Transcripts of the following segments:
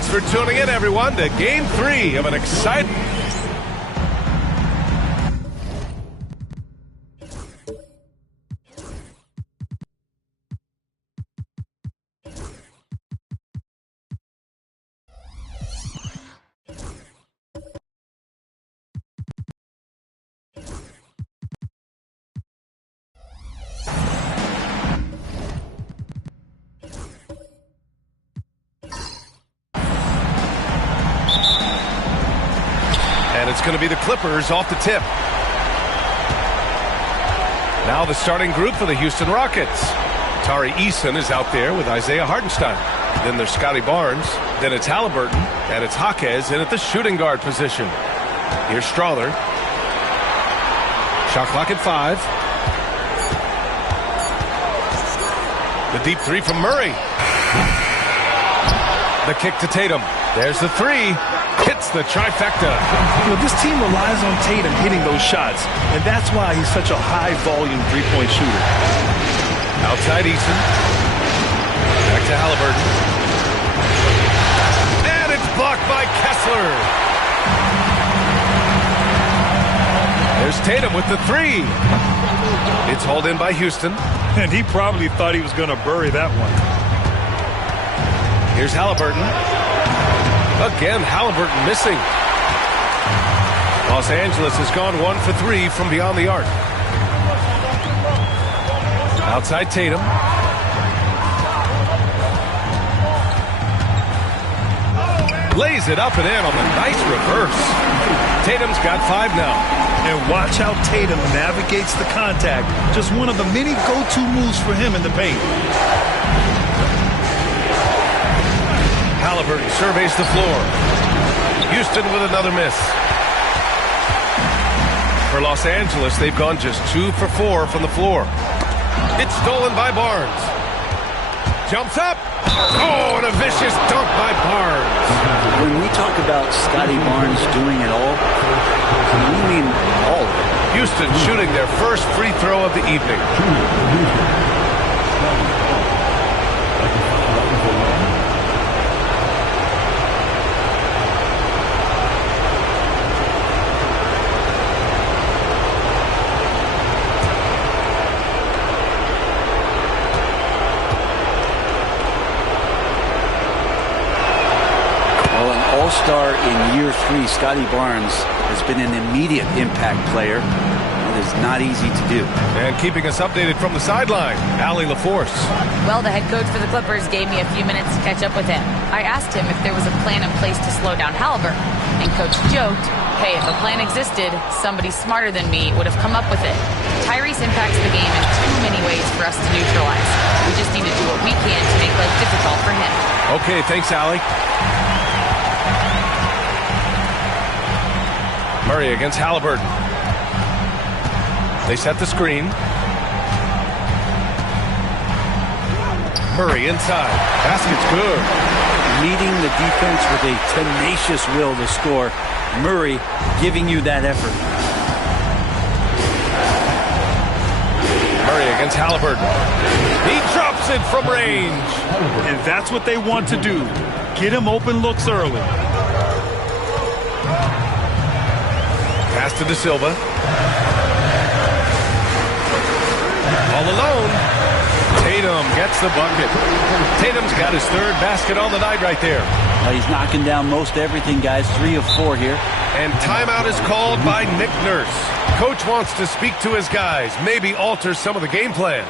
Thanks for tuning in, everyone, to Game 3 of an exciting... And it's going to be the Clippers off the tip. Now the starting group for the Houston Rockets. Tari Eason is out there with Isaiah Hartenstein. Then there's Scotty Barnes. Then it's Halliburton. And it's Jaquez in at the shooting guard position. Here's Strawther. Shot clock at 5. The deep three from Murray. The kick to Tatum. There's the three. Hits the trifecta. You know, this team relies on Tatum hitting those shots, and that's why he's such a high-volume three-point shooter. Outside Eason. Back to Halliburton. And it's blocked by Kessler. There's Tatum with the three. It's hauled in by Houston. And he probably thought he was going to bury that one. Here's Halliburton. Again, Halliburton missing. Los Angeles has gone 1 for 3 from beyond the arc. Outside Tatum. Lays it up and in on the nice reverse. Tatum's got 5 now. And watch how Tatum navigates the contact. Just one of the many go-to moves for him in the paint. Halliburton surveys the floor. Houston with another miss. For Los Angeles, they've gone just 2 for 4 from the floor. It's stolen by Barnes. Jumps up. Oh, and a vicious dunk by Barnes. When we talk about Scotty Barnes doing it all, we mean all of it. Houston shooting their first free throw of the evening. All-star in year 3, Scotty Barnes has been an immediate impact player. It is not easy to do. And keeping us updated from the sideline, Allie LaForce. Well, the head coach for the Clippers gave me a few minutes to catch up with him. I asked him if there was a plan in place to slow down Halliburton, and Coach joked, hey, if a plan existed, somebody smarter than me would have come up with it. Tyrese impacts the game in too many ways for us to neutralize. We just need to do what we can to make life difficult for him. Okay, thanks, Allie. Murray against Halliburton. They set the screen. Murray inside. Basket's good. Leading the defense with a tenacious will to score. Murray giving you that effort. Murray against Halliburton. He drops it from range. And that's what they want to do. Get him open looks early. Pass to De Silva. All alone. Tatum gets the bucket. Tatum's got his 3rd basket on the night right there. He's knocking down most everything, guys. 3 of 4 here. And timeout is called by Nick Nurse. Coach wants to speak to his guys, maybe alter some of the game plan.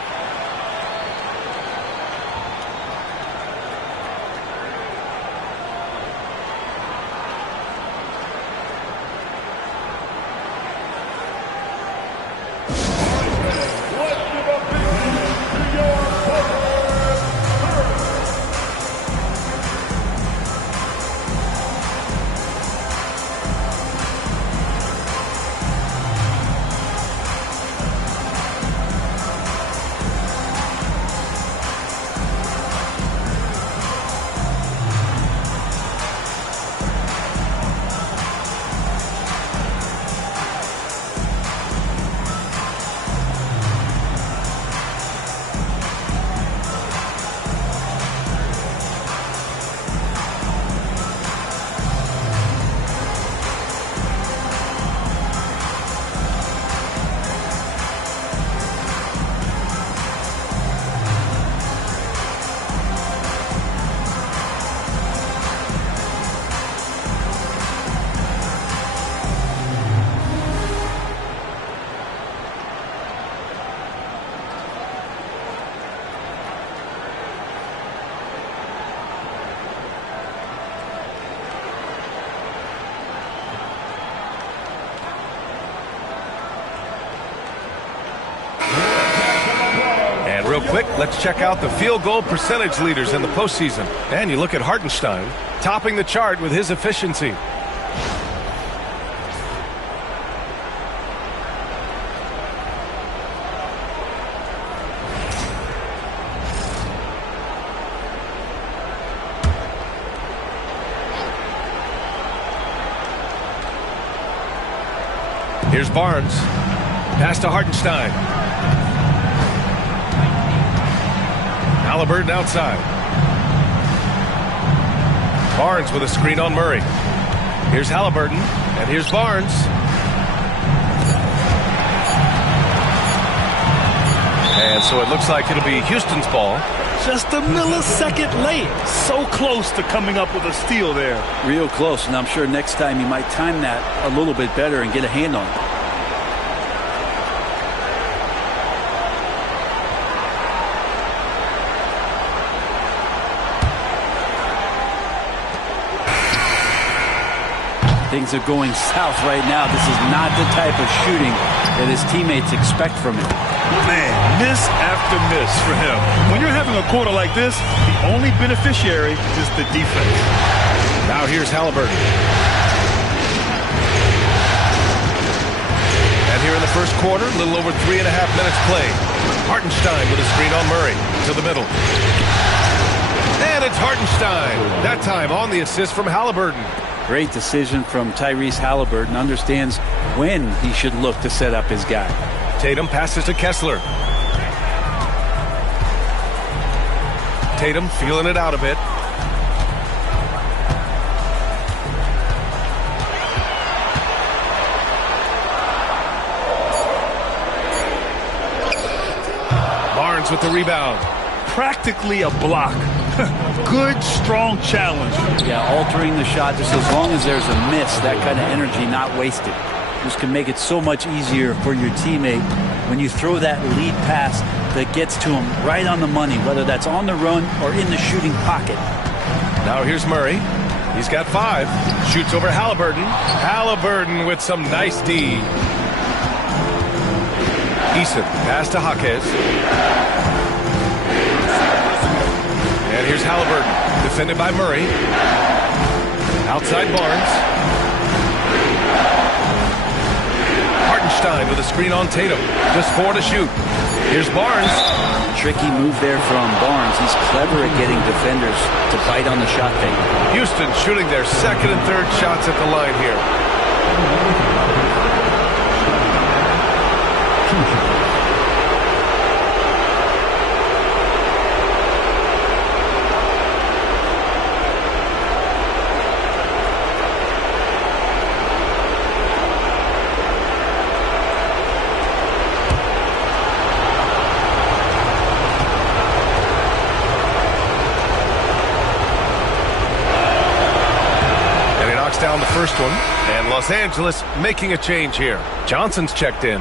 quick, let's check out the field goal percentage leaders in the postseason. And you look at Hartenstein, topping the chart with his efficiency. Here's Barnes. Pass to Hartenstein. Halliburton outside. Barnes with a screen on Murray. Here's Halliburton, and here's Barnes. And so it looks like it'll be Houston's ball. Just a millisecond late. So close to coming up with a steal there. Real close, and I'm sure next time he might time that a little bit better and get a hand on it. Things are going south right now. This is not the type of shooting that his teammates expect from him. Man, miss after miss for him. When you're having a quarter like this, the only beneficiary is the defense. Now here's Halliburton. And here in the first quarter, a little over 3.5 minutes played. Hartenstein with a screen on Murray to the middle. And it's Hartenstein. That time on the assist from Halliburton. Great decision from Tyrese Halliburton. Understands when he should look to set up his guy. Tatum passes to Kessler. Tatum feeling it out a bit. Barnes with the rebound. Practically a block. Good, strong challenge. Yeah, altering the shot just as long as there's a miss, that kind of energy not wasted. This can make it so much easier for your teammate when you throw that lead pass that gets to him right on the money, whether that's on the run or in the shooting pocket. Now here's Murray. He's got 5. Shoots over Halliburton. Halliburton with some nice D. Eason pass to Jaquez. And here's Halliburton, defended by Murray. Outside Barnes. Hartenstein with a screen on Tatum. Just 4 to shoot. Here's Barnes. Tricky move there from Barnes. He's clever at getting defenders to bite on the shot fake. Houston shooting their second and third shots at the line here. Down the first one, and Los Angeles making a change here. Johnson's checked in.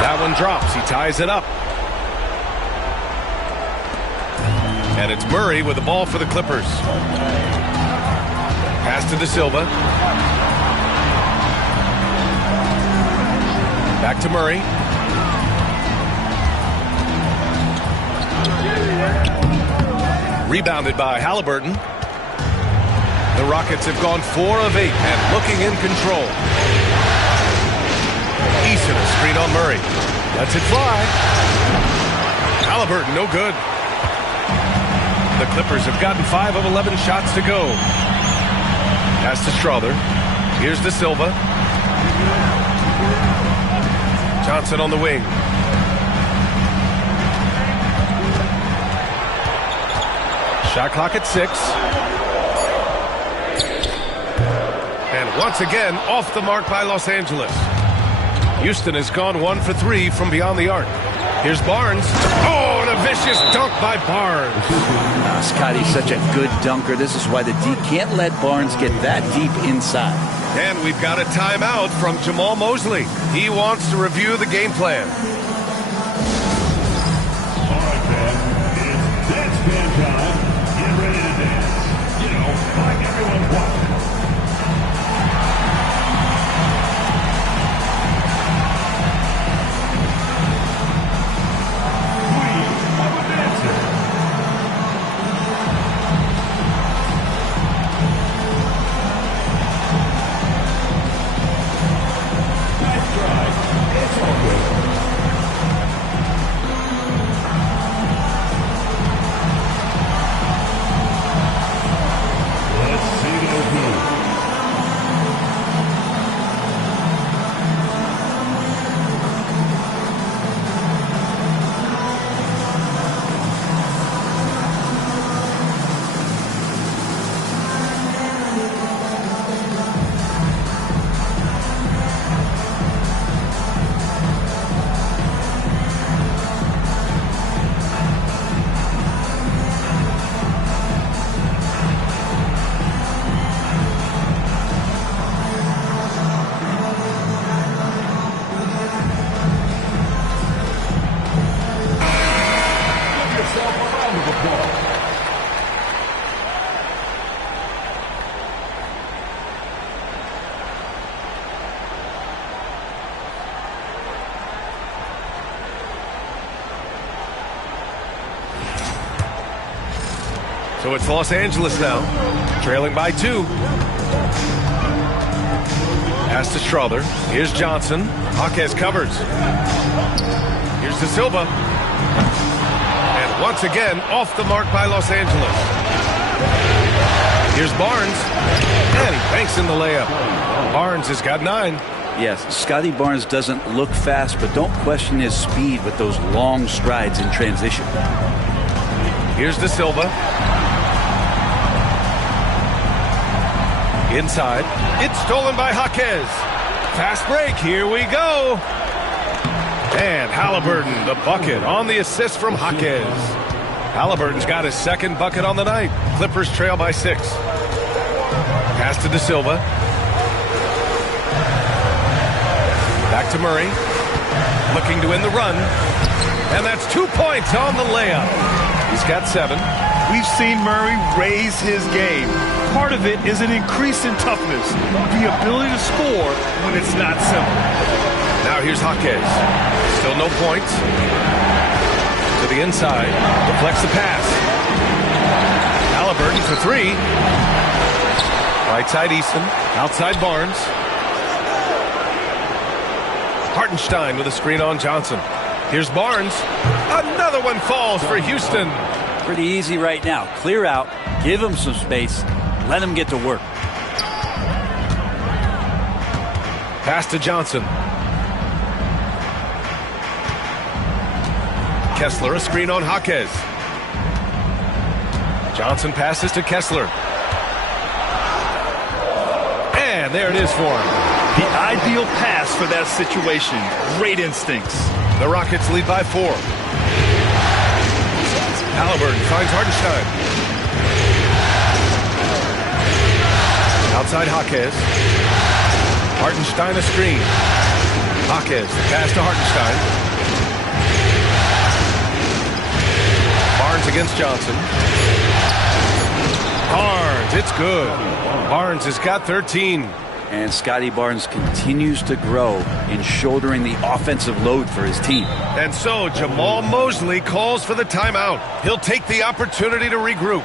That one drops. He ties it up. And it's Murray with the ball for the Clippers. Pass to De Silva. Back to Murray. Rebounded by Halliburton. The Rockets have gone 4 of 8 and looking in control. Eason, a screen on Murray. Lets it fly. Halliburton, no good. The Clippers have gotten 5 of 11 shots to go. Pass to Strother. Here's De Silva. Johnson on the wing. Shot clock at 6. And once again, off the mark by Los Angeles. Houston has gone 1 for 3 from beyond the arc. Here's Barnes. Oh, and a vicious dunk by Barnes. Scotty's such a good dunker. This is why the D can't let Barnes get that deep inside. And we've got a timeout from Jamal Mosley. He wants to review the game plan. So it's Los Angeles now, trailing by 2. Pass to Strother. Here's Johnson. Jaquez covers. Here's De Silva. And once again, off the mark by Los Angeles. Here's Barnes. And he banks in the layup. Barnes has got 9. Yes, Scotty Barnes doesn't look fast, but don't question his speed with those long strides in transition. Here's De Silva. Inside. It's stolen by Jaquez. Fast break. Here we go. And Halliburton, the bucket on the assist from Jaquez. Halliburton's got his second bucket on the night. Clippers trail by 6. Pass to De Silva. Back to Murray. Looking to win the run. And that's 2 points on the layup. He's got 7. We've seen Murray raise his game. Part of it is an increase in toughness, the ability to score when it's not simple. Now here's Jaquez. Still no points. To the inside. Deflects the pass. Halliburton for 3. Right side Eason. Outside Barnes. Hartenstein with a screen on Johnson. Here's Barnes. Another one falls for Houston. Pretty easy right now. Clear out. Give him some space. Let him get to work. Pass to Johnson. Kessler, a screen on Jaquez. Johnson passes to Kessler. And there it is for him. The ideal pass for that situation. Great instincts. The Rockets lead by 4. Halliburton finds Hartenstein. Outside Jaquez. Hartenstein a screen. Jaquez, the pass to Hartenstein. Barnes against Johnson. Barnes, it's good. Barnes has got 13. And Scotty Barnes continues to grow in shouldering the offensive load for his team. And so Jamal Mosley calls for the timeout. He'll take the opportunity to regroup.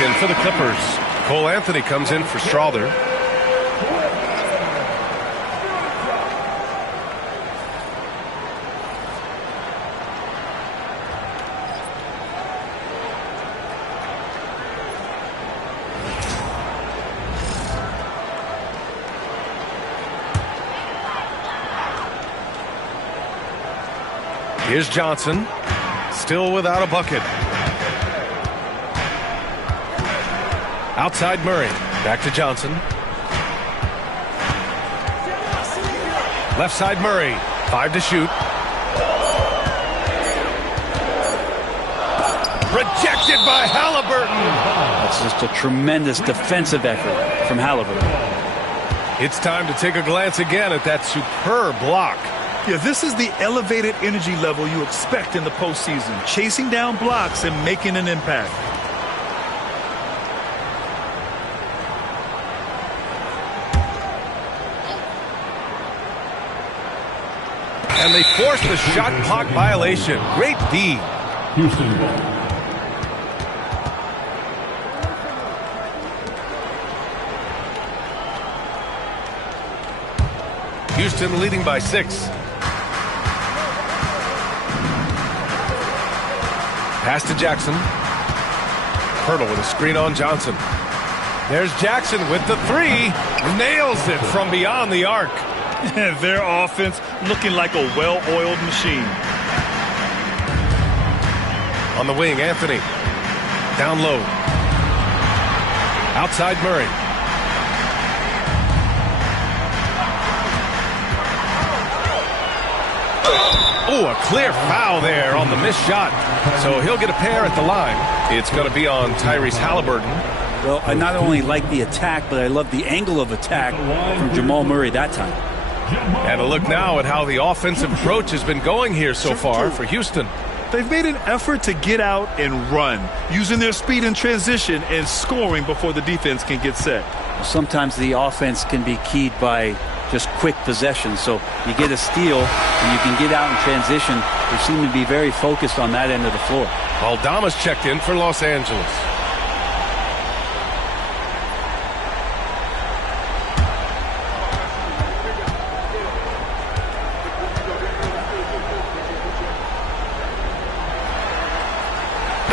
In for the Clippers. Cole Anthony comes in for Strother. Here's Johnson, still without a bucket. Outside Murray. Back to Johnson. Left side Murray. 5 to shoot. Rejected by Halliburton. That's just It's a tremendous defensive effort from Halliburton. It's time to take a glance again at that superb block. Yeah, this is the elevated energy level you expect in the postseason, chasing down blocks and making an impact. And they force the shot clock violation. Great D. Houston ball. Houston leading by 6. Pass to Jackson. Hurdle with a screen on Johnson. There's Jackson with the 3. Nails it from beyond the arc. Their offense looking like a well-oiled machine. On the wing, Anthony. Down low. Outside Murray. Oh, a clear foul there on the missed shot. So he'll get a pair at the line. It's going to be on Tyrese Halliburton. Well, I not only like the attack, but I love the angle of attack from Jamal Murray that time. And a look now at how the offensive approach has been going here so far for Houston. They've made an effort to get out and run, using their speed in transition and scoring before the defense can get set. Well, sometimes the offense can be keyed by just quick possession. So you get a steal and you can get out in transition. They seem to be very focused on that end of the floor. Aldama's checked in for Los Angeles.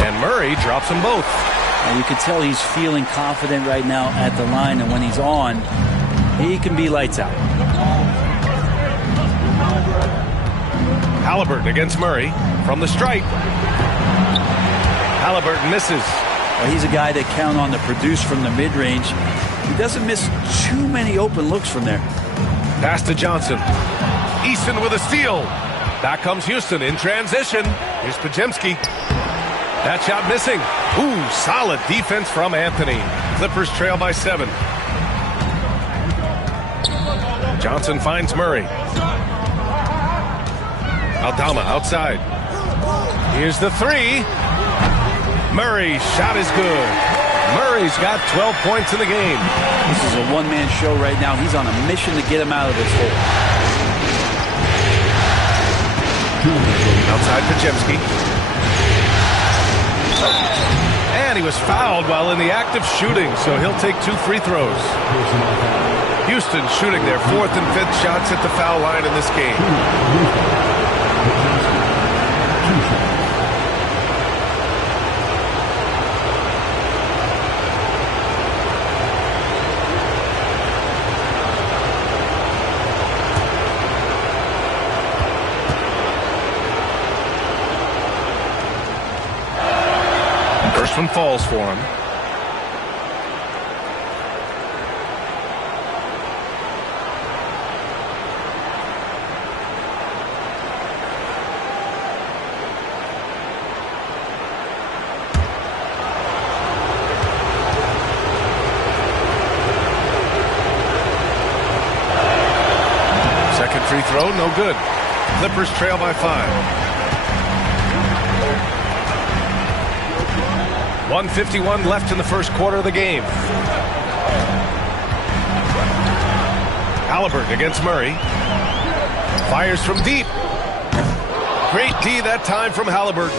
And Murray drops them both. And you can tell he's feeling confident right now at the line, and when he's on, he can be lights out. Halliburton against Murray from the stripe. Halliburton misses. Well, he's a guy that count on to produce from the mid-range. He doesn't miss too many open looks from there. Pass to Johnson. Eason with a steal. Back comes Houston in transition. Here's Podziemski. That shot missing. Ooh, solid defense from Anthony. Clippers trail by 7. Johnson finds Murray. Aldama outside. Here's the 3. Murray's shot is good. Murray's got 12 points in the game. This is a one-man show right now. He's on a mission to get him out of this hole. Outside Podziemski. And he was fouled while in the act of shooting, so he'll take 2 free throws. Houston shooting their 4th and 5th shots at the foul line in this game. First one falls for him. Second free throw, no good. Clippers trail by 5. 1:51 left in the first quarter of the game. Halliburton against Murray. Fires from deep. Great D that time from Halliburton.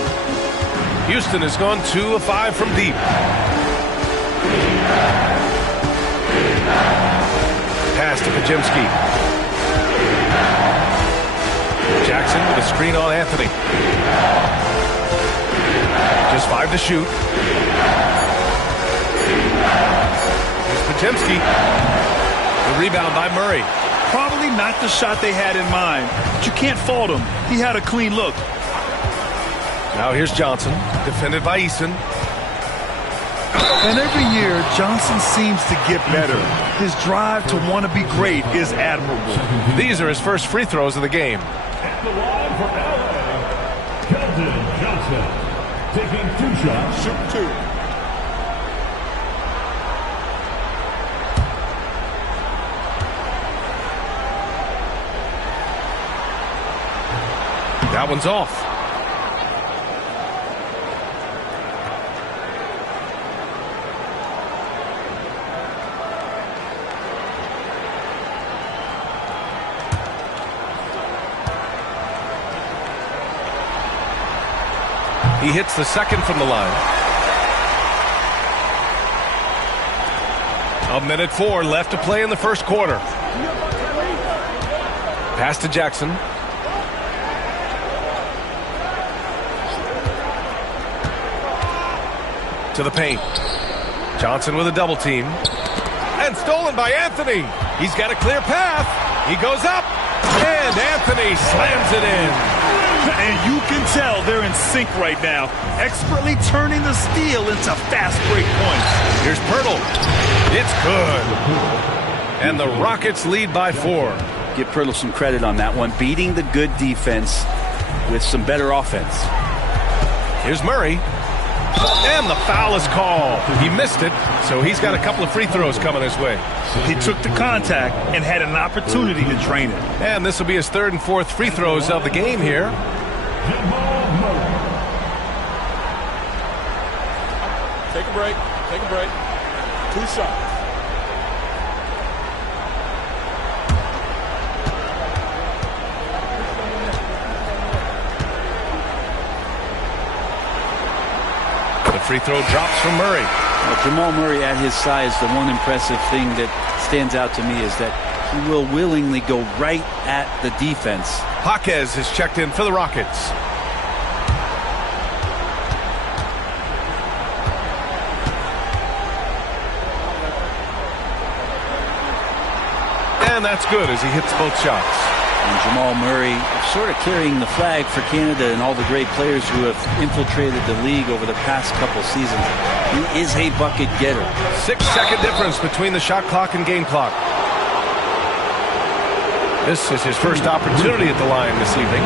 Houston has gone 2 of 5 from deep. Pass to Podziemski. Jackson with a screen on Anthony. Just 5 to shoot. Here's Podziemski. The rebound by Murray. Probably not the shot they had in mind, but you can't fault him. He had a clean look. Now here's Johnson, defended by Eason. And every year, Johnson seems to get better. His drive to want to be great is admirable. These are his first free throws of the game. At the line for LA, Keldon Johnson. Taking 2 shots. Shoot 2. That one's off. He hits the second from the line. 1:04 left to play in the first quarter. Pass to Jackson. To the paint. Johnson with a double team. And stolen by Anthony. He's got a clear path. He goes up. And Anthony slams it in. And you can tell they're in sync right now, expertly turning the steal into fast break points. Here's Pirtle. It's good. And the Rockets lead by 4. Give Pirtle some credit on that one, beating the good defense with some better offense. Here's Murray. And the foul is called. He missed it, so he's got a couple of free throws coming his way. He took the contact and had an opportunity to drain it. And this will be his third and fourth free throws of the game here. Take a break. Take a break. 2 shots. Free throw drops from Murray. Well, Jamal Murray at his size, the one impressive thing that stands out to me is that he will willingly go right at the defense. Jaquez is checked in for the Rockets. And that's good as he hits both shots. And Jamal Murray sort of carrying the flag for Canada and all the great players who have infiltrated the league over the past couple seasons. He is a bucket getter. 6-second difference between the shot clock and game clock. This is his first opportunity at the line this evening.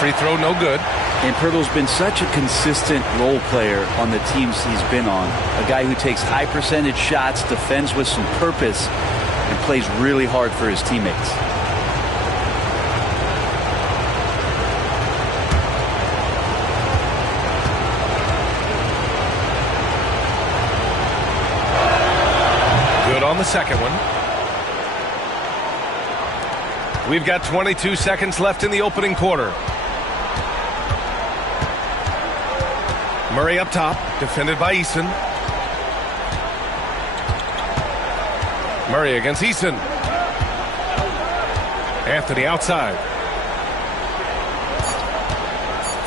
Free throw, no good. And Pirtle's been such a consistent role player on the teams he's been on. A guy who takes high percentage shots, defends with some purpose, and plays really hard for his teammates. Good on the second one. We've got 22 seconds left in the opening quarter. Murray up top, defended by Eason. Murray against Eason. Anthony outside.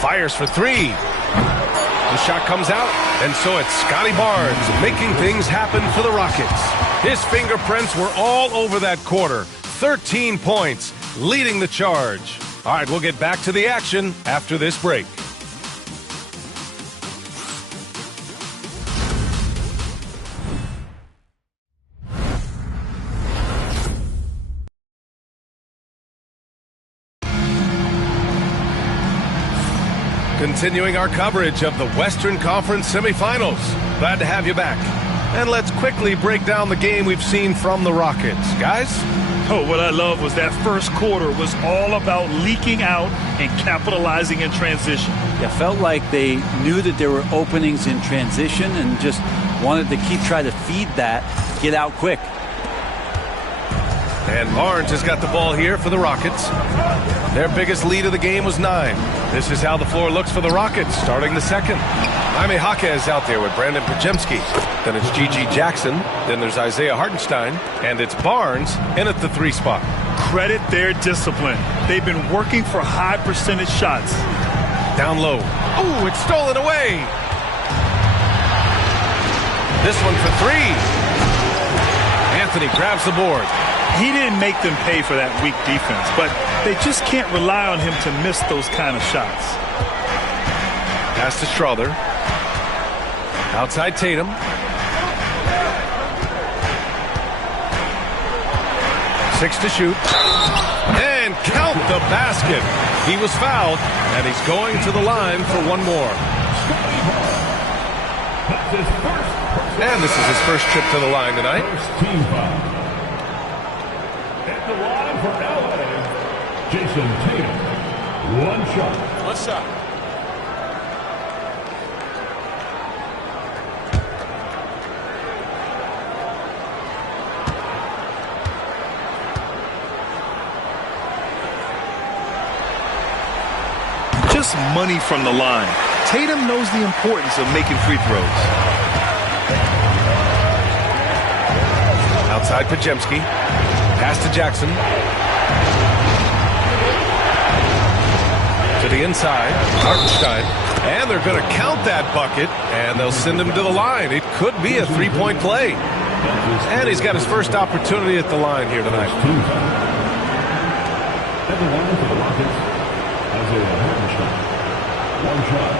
Fires for 3. The shot comes out, and so it's Scotty Barnes making things happen for the Rockets. His fingerprints were all over that quarter. 13 points, leading the charge. All right, we'll get back to the action after this break. Continuing our coverage of the Western Conference semifinals. Glad to have you back. And let's quickly break down the game we've seen from the Rockets. Guys? Oh, what I love was that first quarter was all about leaking out and capitalizing in transition. Yeah, felt like they knew that there were openings in transition and just wanted to try to feed that, get out quick. And Barnes has got the ball here for the Rockets. Their biggest lead of the game was 9. This is how the floor looks for the Rockets starting the second. Jaime Jaquez out there with Brandon Pajemski. Then it's G.G. Jackson. Then there's Isaiah Hartenstein. And it's Barnes in at the 3 spot. Credit their discipline. They've been working for high percentage shots. Down low. Oh, it's stolen away. This one for 3. Anthony grabs the board. He didn't make them pay for that weak defense, but they just can't rely on him to miss those kind of shots. Pass to Strother. Outside Tatum. Six to shoot. And count the basket. He was fouled, and he's going to the line for one more. And this is his first trip to the line tonight. At the line for LA, Jason Tatum. One shot. One shot. Just money from the line. Tatum knows the importance of making free throws. Outside Pajemski. Pass to Jackson. To the inside. Hartenstein. And they're going to count that bucket, and they'll send him to the line. It could be a three-point play. And he's got his first opportunity at the line here tonight. At the line for the Rockets, Isaiah Hartenstein. One shot.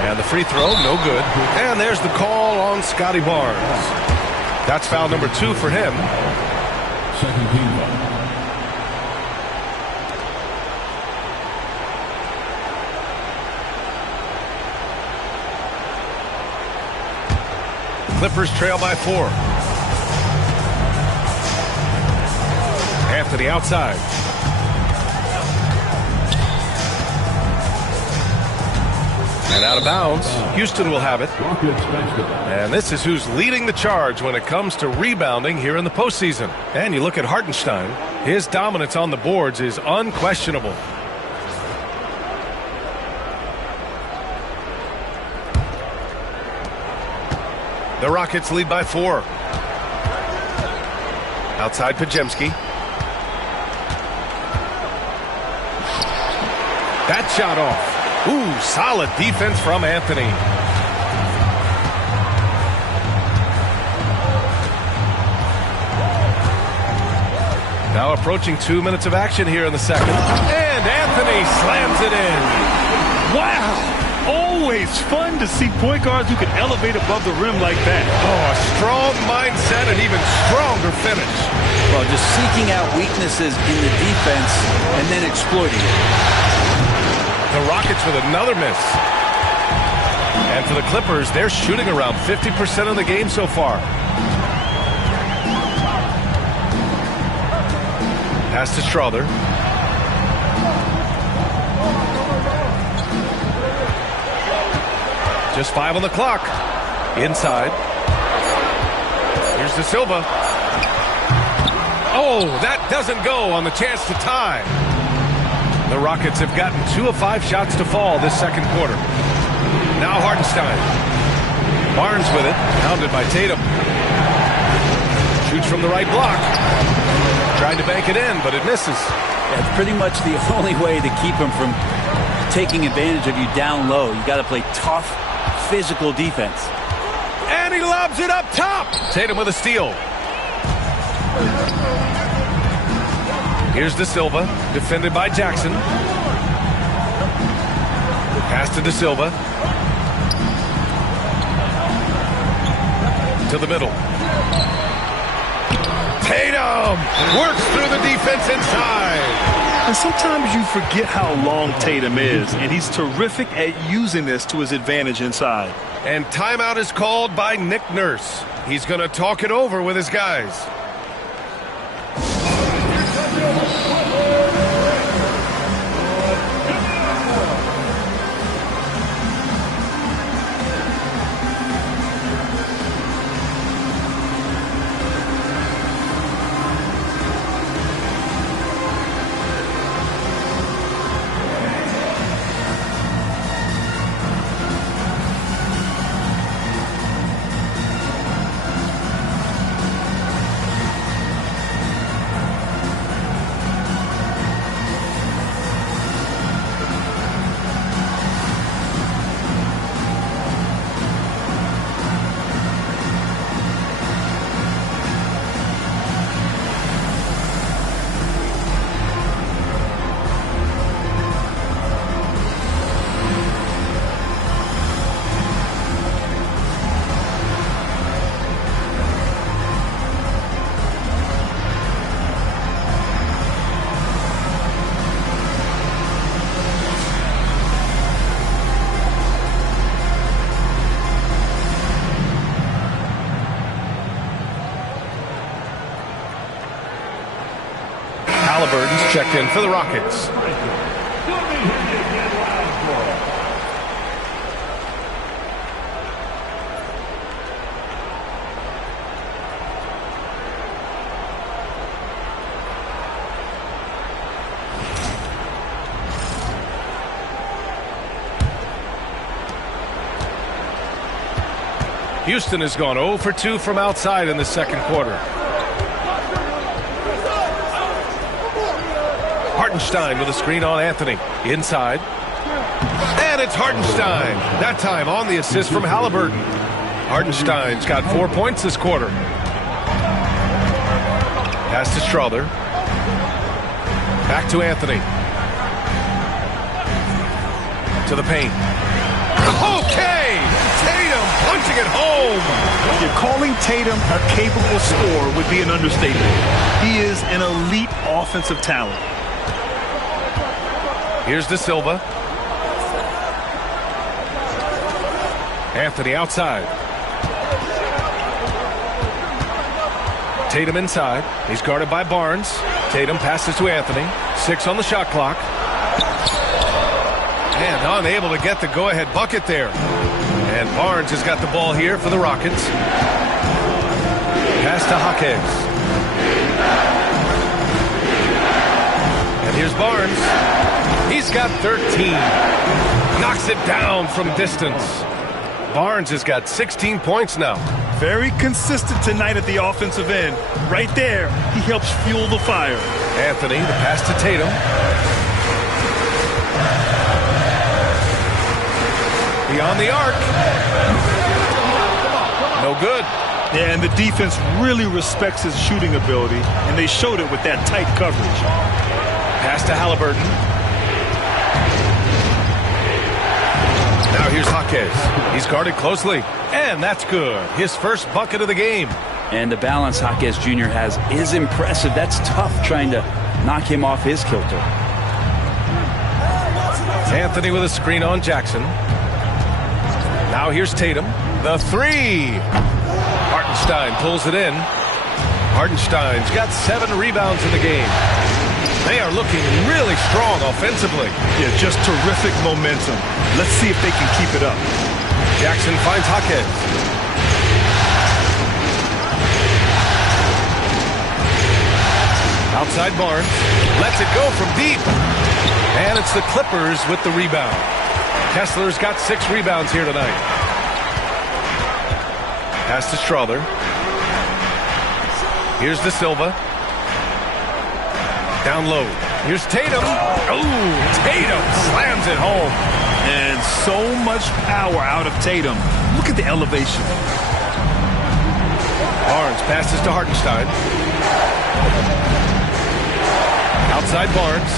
And the free throw, no good. And there's the call on Scotty Barnes. That's foul number 2 for him. Second team foul. Clippers trail by 4. Anthony outside. And out of bounds. Houston will have it. And this is who's leading the charge when it comes to rebounding here in the postseason. And you look at Hartenstein. His dominance on the boards is unquestionable. The Rockets lead by 4. Outside Pajemski. That shot off. Ooh, solid defense from Anthony. Now approaching 2 minutes of action here in the second. And Anthony slams it in. Wow! Always fun to see point guards who can elevate above the rim like that. Oh, a strong mindset and even stronger finish. Well, just seeking out weaknesses in the defense and then exploiting it. The Rockets with another miss. And for the Clippers, they're shooting around 50% of the game so far. Pass to Strother. Just 5 on the clock. Inside. Here's De Silva. Oh, that doesn't go on the chance to tie. The Rockets have gotten 2 of 5 shots to fall this second quarter. Now Hartenstein. Barnes with it. Pounded by Tatum. Shoots from the right block. Trying to bank it in, but it misses. That's pretty much the only way to keep him from taking advantage of you down low. You got to play tough, physical defense. And he lobs it up top. Tatum with a steal. Here's De Silva, defended by Jackson. Pass to De Silva. To the middle. Tatum works through the defense inside. And sometimes you forget how long Tatum is, and he's terrific at using this to his advantage inside. And timeout is called by Nick Nurse. He's going to talk it over with his guys. Halliburton's checked in for the Rockets. Houston has gone 0 for 2 from outside in the second quarter. Hartenstein with a screen on Anthony. Inside. And it's Hartenstein. That time on the assist from Halliburton. Hartenstein's got 4 points this quarter. Pass to Strother. Back to Anthony. To the paint. Okay! Tatum punching it home. You're calling Tatum a capable scorer would be an understatement. He is an elite offensive talent. Here's De Silva. Anthony outside. Tatum inside. He's guarded by Barnes. Tatum passes to Anthony. 6 on the shot clock. And unable to get the go-ahead bucket there. And Barnes has got the ball here for the Rockets. Pass to Jaquez. And here's Barnes. He's got 13. Knocks it down from distance. Barnes has got 16 points now. Very consistent tonight at the offensive end. Right there, he helps fuel the fire. Anthony, the pass to Tatum. Beyond the arc. No good. Yeah, and the defense really respects his shooting ability, and they showed it with that tight coverage. Pass to Halliburton. Now here's Jaquez. He's guarded closely, and that's good. His first bucket of the game. And the balance Jaquez Jr. has is impressive. That's tough trying to knock him off his kilter. Anthony with a screen on Jackson. Now here's Tatum. The three. Hartenstein pulls it in. Hartenstein's got 7 rebounds in the game. They are looking really strong offensively. Yeah, just terrific momentum. Let's see if they can keep it up. Jackson finds Jaquez. Outside Barnes. Lets it go from deep. And it's the Clippers with the rebound. Kessler's got 6 rebounds here tonight. Pass to Strother. Here's De Silva. Down low. Here's Tatum. Oh, Tatum slams it home. And so much power out of Tatum. Look at the elevation. Barnes passes to Hartenstein. Outside Barnes.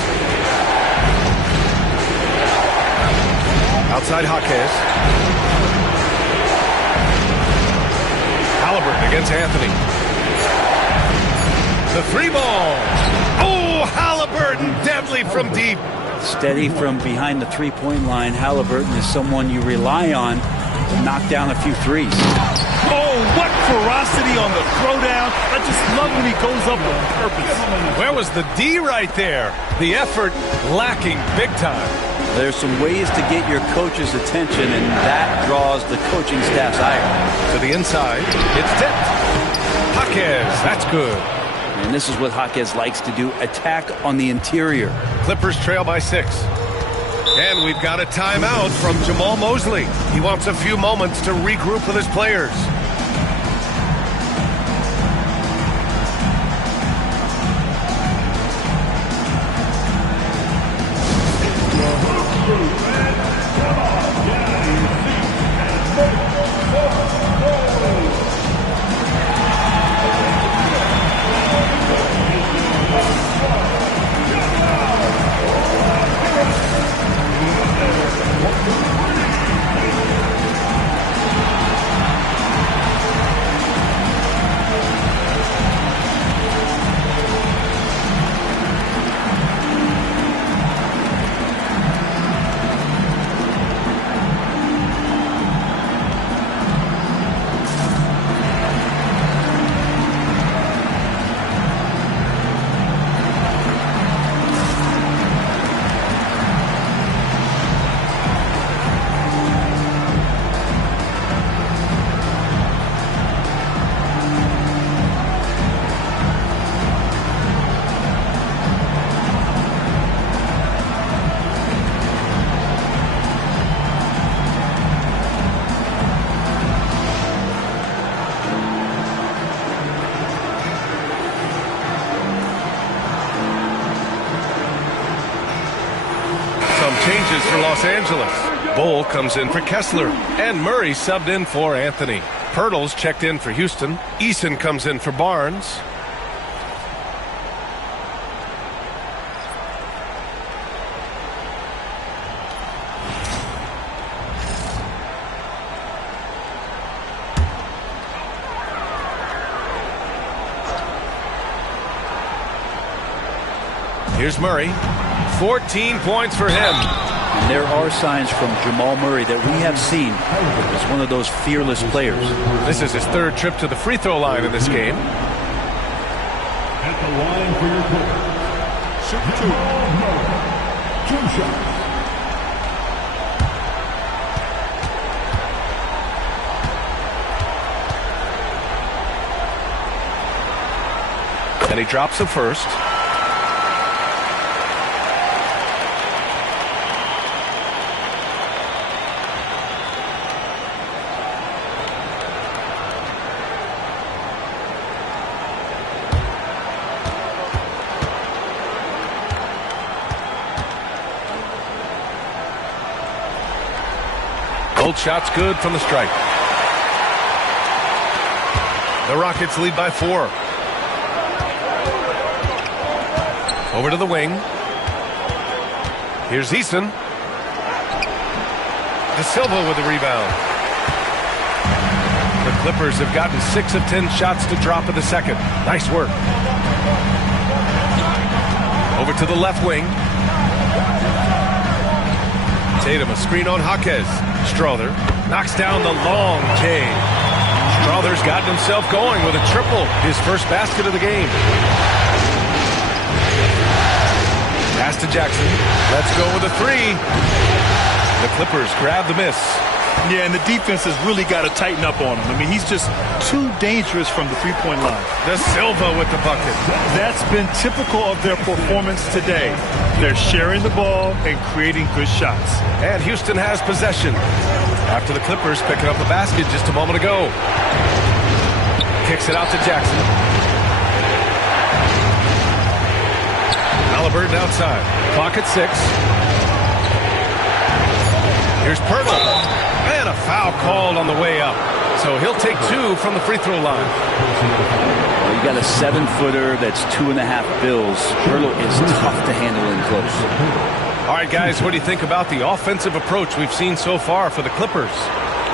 Outside Jaquez. Halliburton against Anthony. The 3-ball. Oh, Halliburton deadly from deep. Steady from behind the three-point line. Halliburton is someone you rely on to knock down a few threes. Oh, what ferocity on the throwdown. I just love when he goes up with purpose. Where was the D right there? The effort lacking big time. There's some ways to get your coach's attention, and that draws the coaching staff's ire. To the inside. It's tipped. Jaquez, that's good. And this is what Jaquez likes to do, attack on the interior. Clippers trail by 6. And we've got a timeout from Jamal Mosley. He wants a few moments to regroup with his players. changes for Los Angeles. Bull comes in for Kessler, and Murray subbed in for Anthony. Pirtle's checked in for Houston. Eason comes in for Barnes. Here's Murray. 14 points for him. And there are signs from Jamal Murray that we have seen as one of those fearless players. This is his third trip to the free throw line in this game. At the line for your quarter. Shoot two. Two shots. And he drops the first. Both shots good from the stripe. The Rockets lead by 4. Over to the wing. Here's Eason. De Silva with the rebound. The Clippers have gotten 6 of 10 shots to drop in the second. Nice work. Over to the left wing. Tatum, a screen on Jaquez. Strother knocks down the long J. Strother's gotten himself going with a triple, his first basket of the game. Pass to Jackson. Let's go with a 3. The Clippers grab the miss. Yeah, and the defense has really got to tighten up on him. I mean, he's just too dangerous from the three-point line. De Silva with the bucket. That's been typical of their performance today. They're sharing the ball and creating good shots. And Houston has possession. After the Clippers picking up a basket just a moment ago. Kicks it out to Jackson. Halliburton outside. Clock at 6. Here's Pirtle. And a foul called on the way up. So he'll take 2 from the free throw line. Well, you got a 7-footer that's 2.5 bills. Pirtle is tough to handle in close. All right, guys, what do you think about the offensive approach we've seen so far for the Clippers?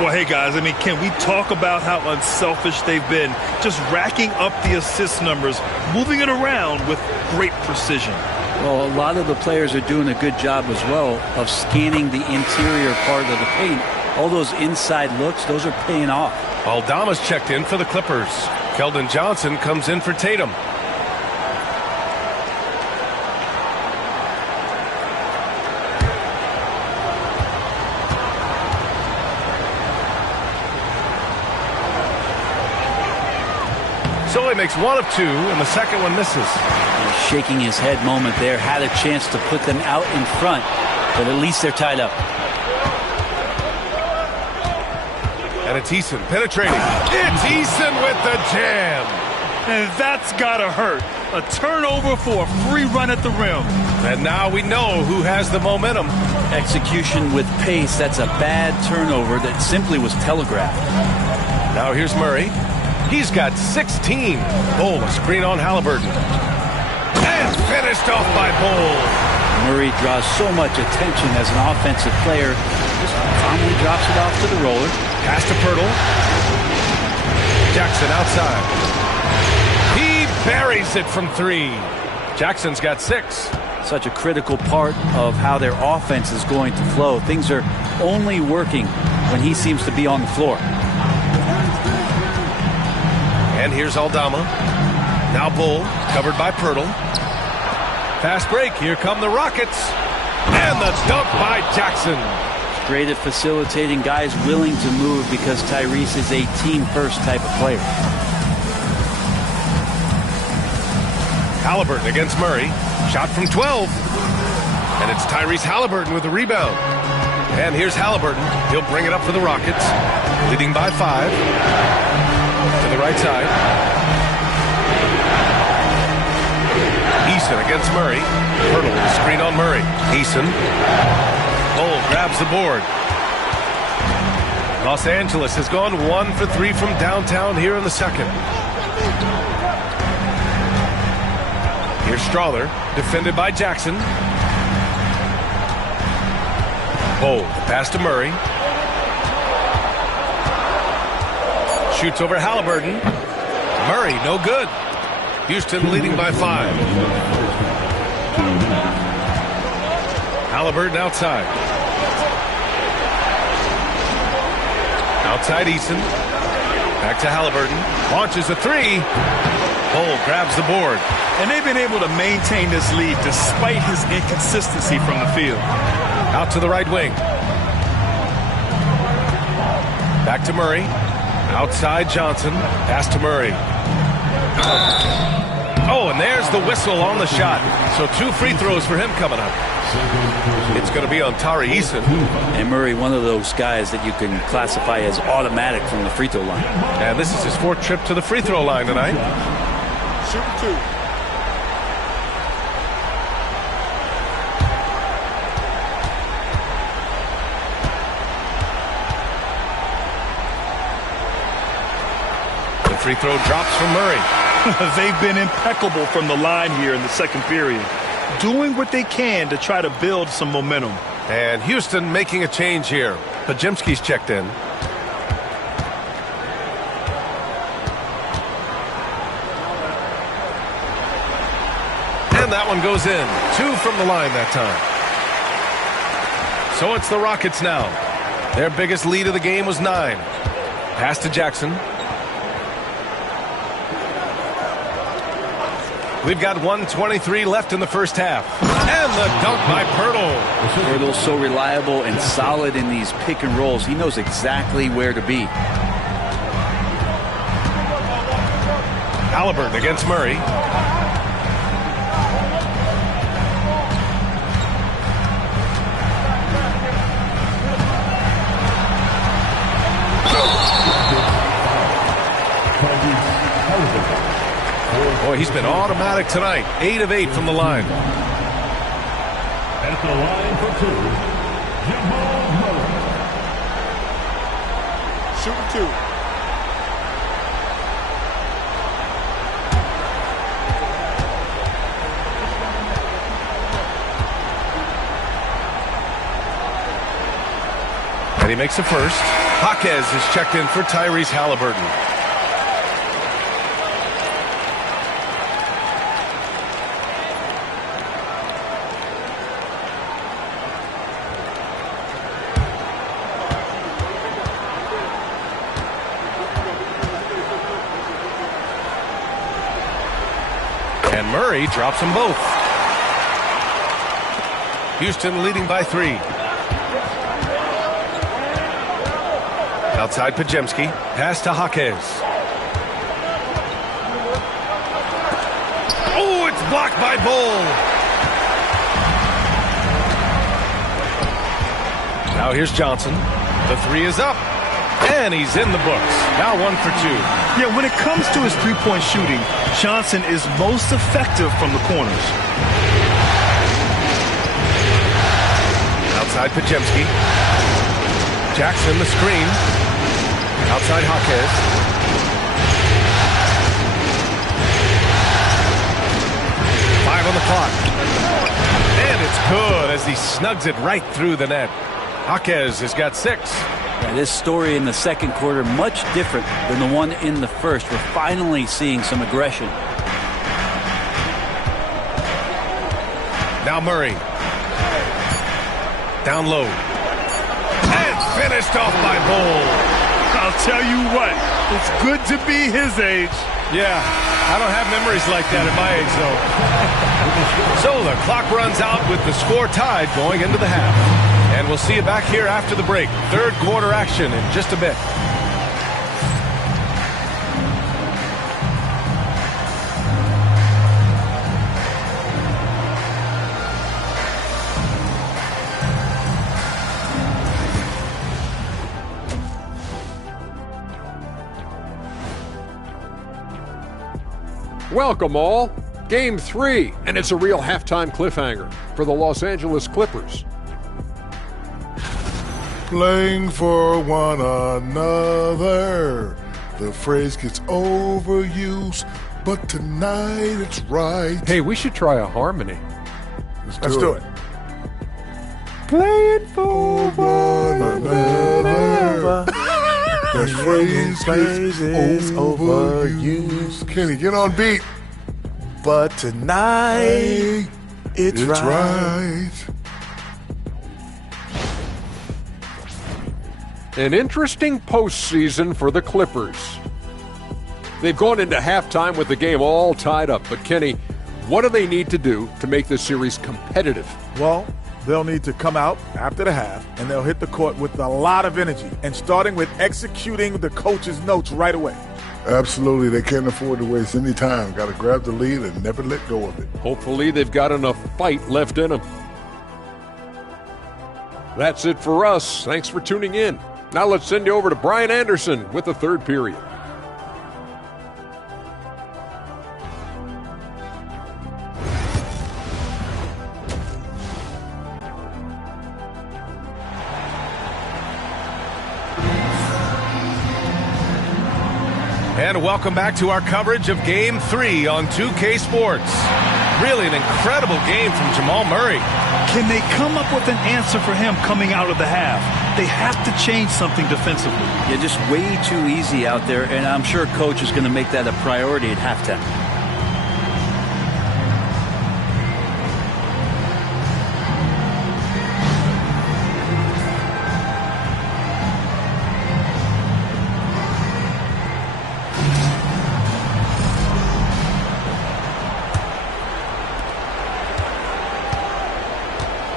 Well, hey, guys, I mean, can we talk about how unselfish they've been? Just racking up the assist numbers, moving it around with great precision. Well, a lot of the players are doing a good job as well of scanning the interior part of the paint. All those inside looks, those are paying off. Aldama's checked in for the Clippers. Keldon Johnson comes in for Tatum. So he makes 1 of 2, and the second one misses. He's shaking his head moment there. Had a chance to put them out in front, but at least they're tied up. And it's Eason penetrating. It's Eason with the jam. And that's got to hurt. A turnover for a free run at the rim. And now we know who has the momentum. Execution with pace, that's a bad turnover that simply was telegraphed. Now here's Murray. He's got 16. Bull, a screen on Halliburton. And finished off by Bull. Murray draws so much attention as an offensive player. Just calmly drops it off to the roller. Pass to Pirtle. Jackson outside. He buries it from 3. Jackson's got 6. Such a critical part of how their offense is going to flow. Things are only working when he seems to be on the floor. And here's Aldama. Now Bull, covered by Pirtle. Fast break. Here come the Rockets. And the dunk by Jackson. Great at facilitating, guys willing to move because Tyrese is a team-first type of player. Halliburton against Murray. Shot from 12. And it's Tyrese Halliburton with the rebound. And here's Halliburton. He'll bring it up for the Rockets. Leading by 5. To the right side. Eason against Murray. Pirtle with a screen on Murray. Eason. Cole grabs the board. Los Angeles has gone 1 for 3 from downtown here in the second. Here's Strawler, defended by Jackson. Cole, the pass to Murray. Shoots over Halliburton. Murray, no good. Houston leading by 5. Halliburton outside. Outside Eason. Back to Halliburton. Launches a 3. Cole grabs the board. And they've been able to maintain this lead despite his inconsistency from the field. Out to the right wing. Back to Murray. Outside Johnson. Pass to Murray. Oh, and there's the whistle on the shot. So 2 free throws for him coming up. It's going to be on Tari Eason. And Murray, one of those guys that you can classify as automatic from the free throw line. And this is his 4th trip to the free throw line tonight. Shooting 2. The free throw drops from Murray. They've been impeccable from the line here in the second period, doing what they can to try to build some momentum. And Houston making a change here. Pajemski's checked in. And that one goes in. 2 from the line that time. So it's the Rockets now. Their biggest lead of the game was 9. Pass to Jackson. We've got 1:23 left in the first half. And the dunk by Pirtle. Pirtle's so reliable and solid in these pick and rolls. He knows exactly where to be. Halliburton against Murray. Boy, he's been automatic tonight. 8 of 8 from the line. At the line for 2, Jamal Murray. Shooting 2. And he makes the first. Jaquez is checked in for Tyrese Halliburton. And Murray drops them both. Houston leading by 3. Outside Pajemski. Pass to Jaquez. Oh, it's blocked by Bull. Now here's Johnson. The 3 is up. And he's in the books. Now 1 for 2. Yeah, when it comes to his three-point shooting, Johnson is most effective from the corners. Outside Pajemski. Jackson the screen. Outside Jaquez. Five on the clock. And it's good as he snugs it right through the net. Jaquez has got 6. Yeah, this story in the second quarter much different than the one in the first. We're finally seeing some aggression. Now Murray. Down low. And finished off by Bull. I'll tell you what, it's good to be his age. Yeah, I don't have memories like that at my age, though. So the clock runs out with the score tied going into the half. And we'll see you back here after the break. Third quarter action in just a bit. Welcome all. Game 3, and it's a real halftime cliffhanger for the Los Angeles Clippers. playing for one another. The phrase gets overused, but tonight it's right. Hey, we should try a harmony. Let's do it. Playing for one another. That phrase gets overused. Kenny, get on beat. But tonight it's right. An interesting postseason for the Clippers. They've gone into halftime with the game all tied up. But, Kenny, what do they need to do to make this series competitive? Well, they'll need to come out after the half, and they'll hit the court with a lot of energy, and starting with executing the coach's notes right away. Absolutely. They can't afford to waste any time. Got to grab the lead and never let go of it. Hopefully they've got enough fight left in them. That's it for us. Thanks for tuning in. Now let's send you over to Brian Anderson with the third period. And welcome back to our coverage of Game 3 on 2K Sports. Really an incredible game from Jamal Murray. Can they come up with an answer for him coming out of the half? They have to change something defensively. Yeah, just way too easy out there, and I'm sure Coach is going to make that a priority at halftime.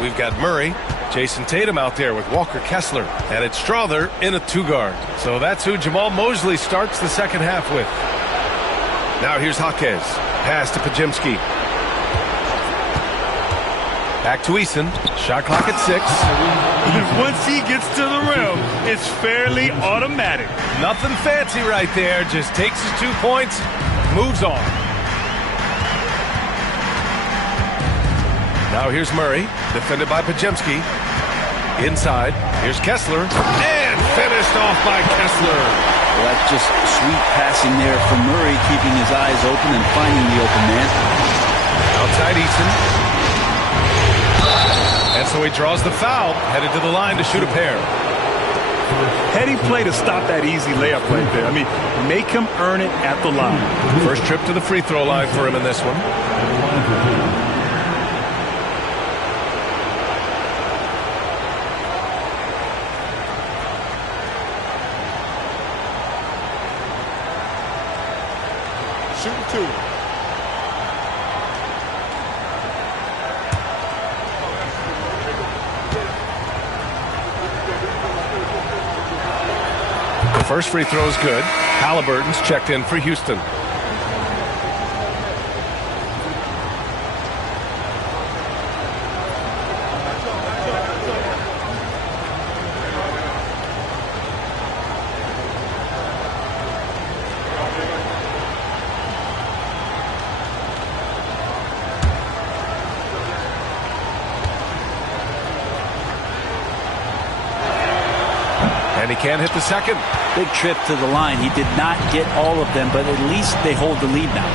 We've got Murray, Jason Tatum out there with Walker Kessler, and it's Strother in a two-guard. So that's who Jamal Mosley starts the second half with. Now here's Jaquez. Pass to Pajimski. Back to Eason. Shot clock at 6. Once he gets to the rim, it's fairly automatic. Nothing fancy right there. Just takes his 2 points, moves on. Now here's Murray, defended by Pajimski. Inside, here's Kessler, and finished off by Kessler. Well, that's just sweet passing there from Murray, keeping his eyes open and finding the open man. Outside Eason. And so he draws the foul, headed to the line to shoot a pair. Heady play to stop that easy layup right there. I mean, make him earn it at the line. First trip to the free throw line for him in this one. Shooting 2. The first free throw is good. Halliburton's checked in for Houston. And he can't hit the second. Big trip to the line. He did not get all of them, but at least they hold the lead now.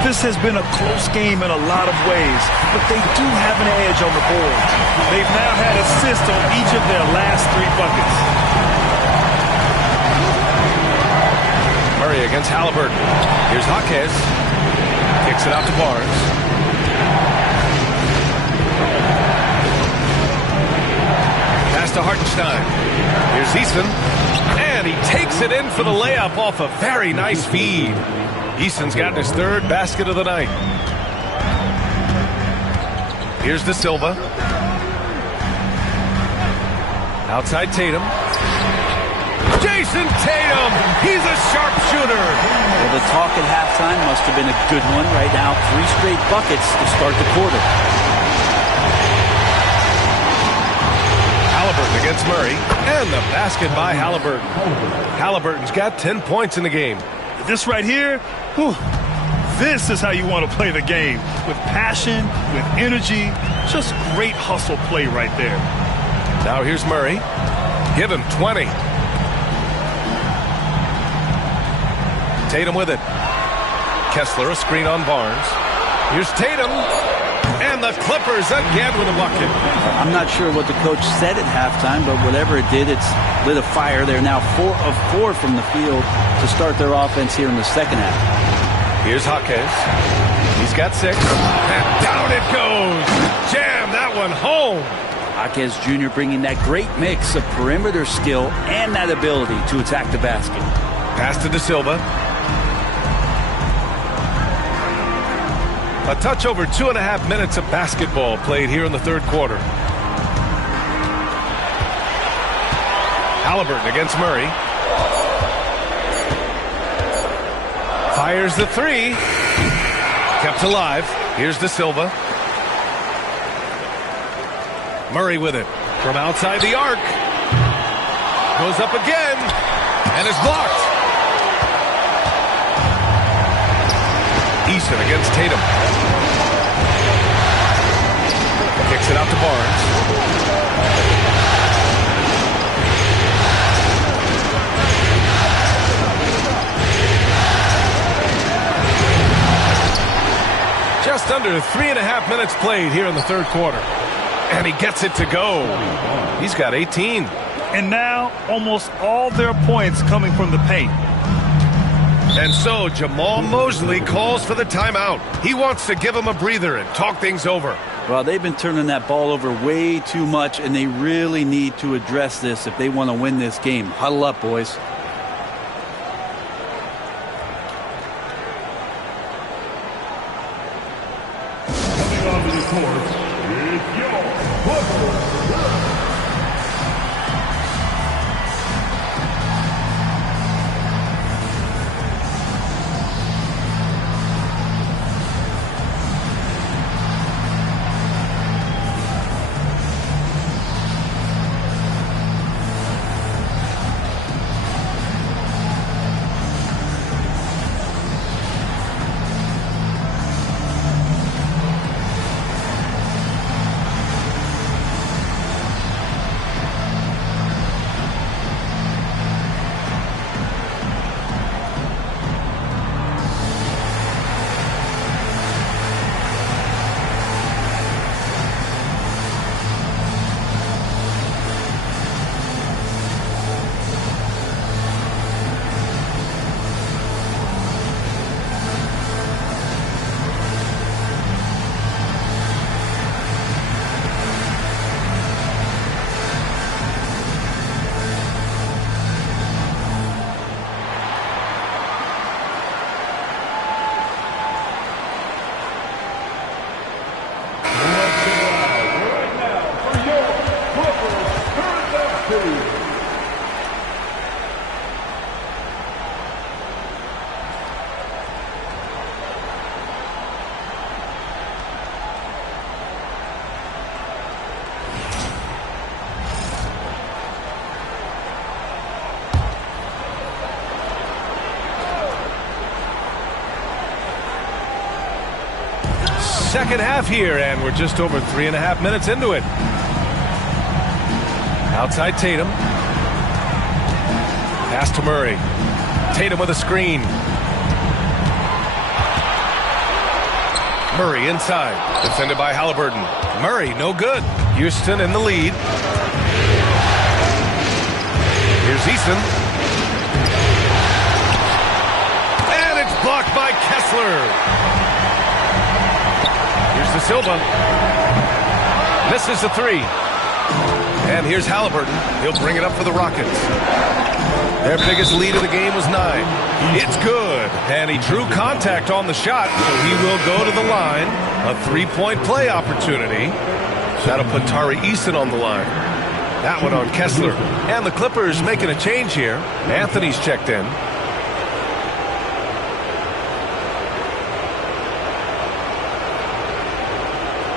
This has been a close game in a lot of ways, but they do have an edge on the board. They've now had assists on each of their last 3 buckets. Murray against Halliburton. Here's Jaquez. Kicks it out to Barnes. Pass to Hartenstein. Here's Eason. And he takes it in for the layup off a very nice feed. Eason's gotten his 3rd basket of the night. Here's De Silva. Outside Tatum. Jason Tatum! He's a sharpshooter! Well, the talk at halftime must have been a good one. Right now, 3 straight buckets to start the quarter. Halliburton against Murray, and the basket by Halliburton. Halliburton's got 10 points in the game. This right here, whew, this is how you want to play the game. With passion, with energy, just great hustle play right there. Now here's Murray. Give him 20. Tatum with it. Kessler, a screen on Barnes. Here's Tatum. And the Clippers again with a bucket. I'm not sure what the coach said at halftime, but whatever it did, it's lit a fire. They're now 4 of 4 from the field to start their offense here in the second half. Here's Jaquez. He's got 6. And down it goes. Jam that one home. Jaquez Jr. bringing that great mix of perimeter skill and that ability to attack the basket. Pass to De Silva. A touch over 2.5 minutes of basketball played here in the third quarter. Halliburton against Murray. Fires the 3. Kept alive. Here's De Silva. Murray with it from outside the arc. Goes up again and is blocked. Eason against Tatum. Kicks it out to Barnes. Just under 3.5 minutes played here in the third quarter. And he gets it to go. He's got 18. And now almost all their points coming from the paint. And so Jamal Mosley calls for the timeout. He wants to give him a breather and talk things over. Well, they've been turning that ball over way too much, and they really need to address this if they want to win this game. Huddle up, boys. Coming onto the court is your Clippers. Second half here, and we're just over 3.5 minutes into it. Outside Tatum. Pass to Murray. Tatum with a screen. Murray inside. Defended by Halliburton. Murray, no good. Houston in the lead. Here's Eason. And it's blocked by Kessler. Here's De Silva. Misses the 3. And here's Halliburton. He'll bring it up for the Rockets. Their biggest lead of the game was 9. It's good. And he drew contact on the shot, so he will go to the line. A 3-point play opportunity. That'll put Tari Eason on the line. That one on Kessler. And the Clippers making a change here. Anthony's checked in.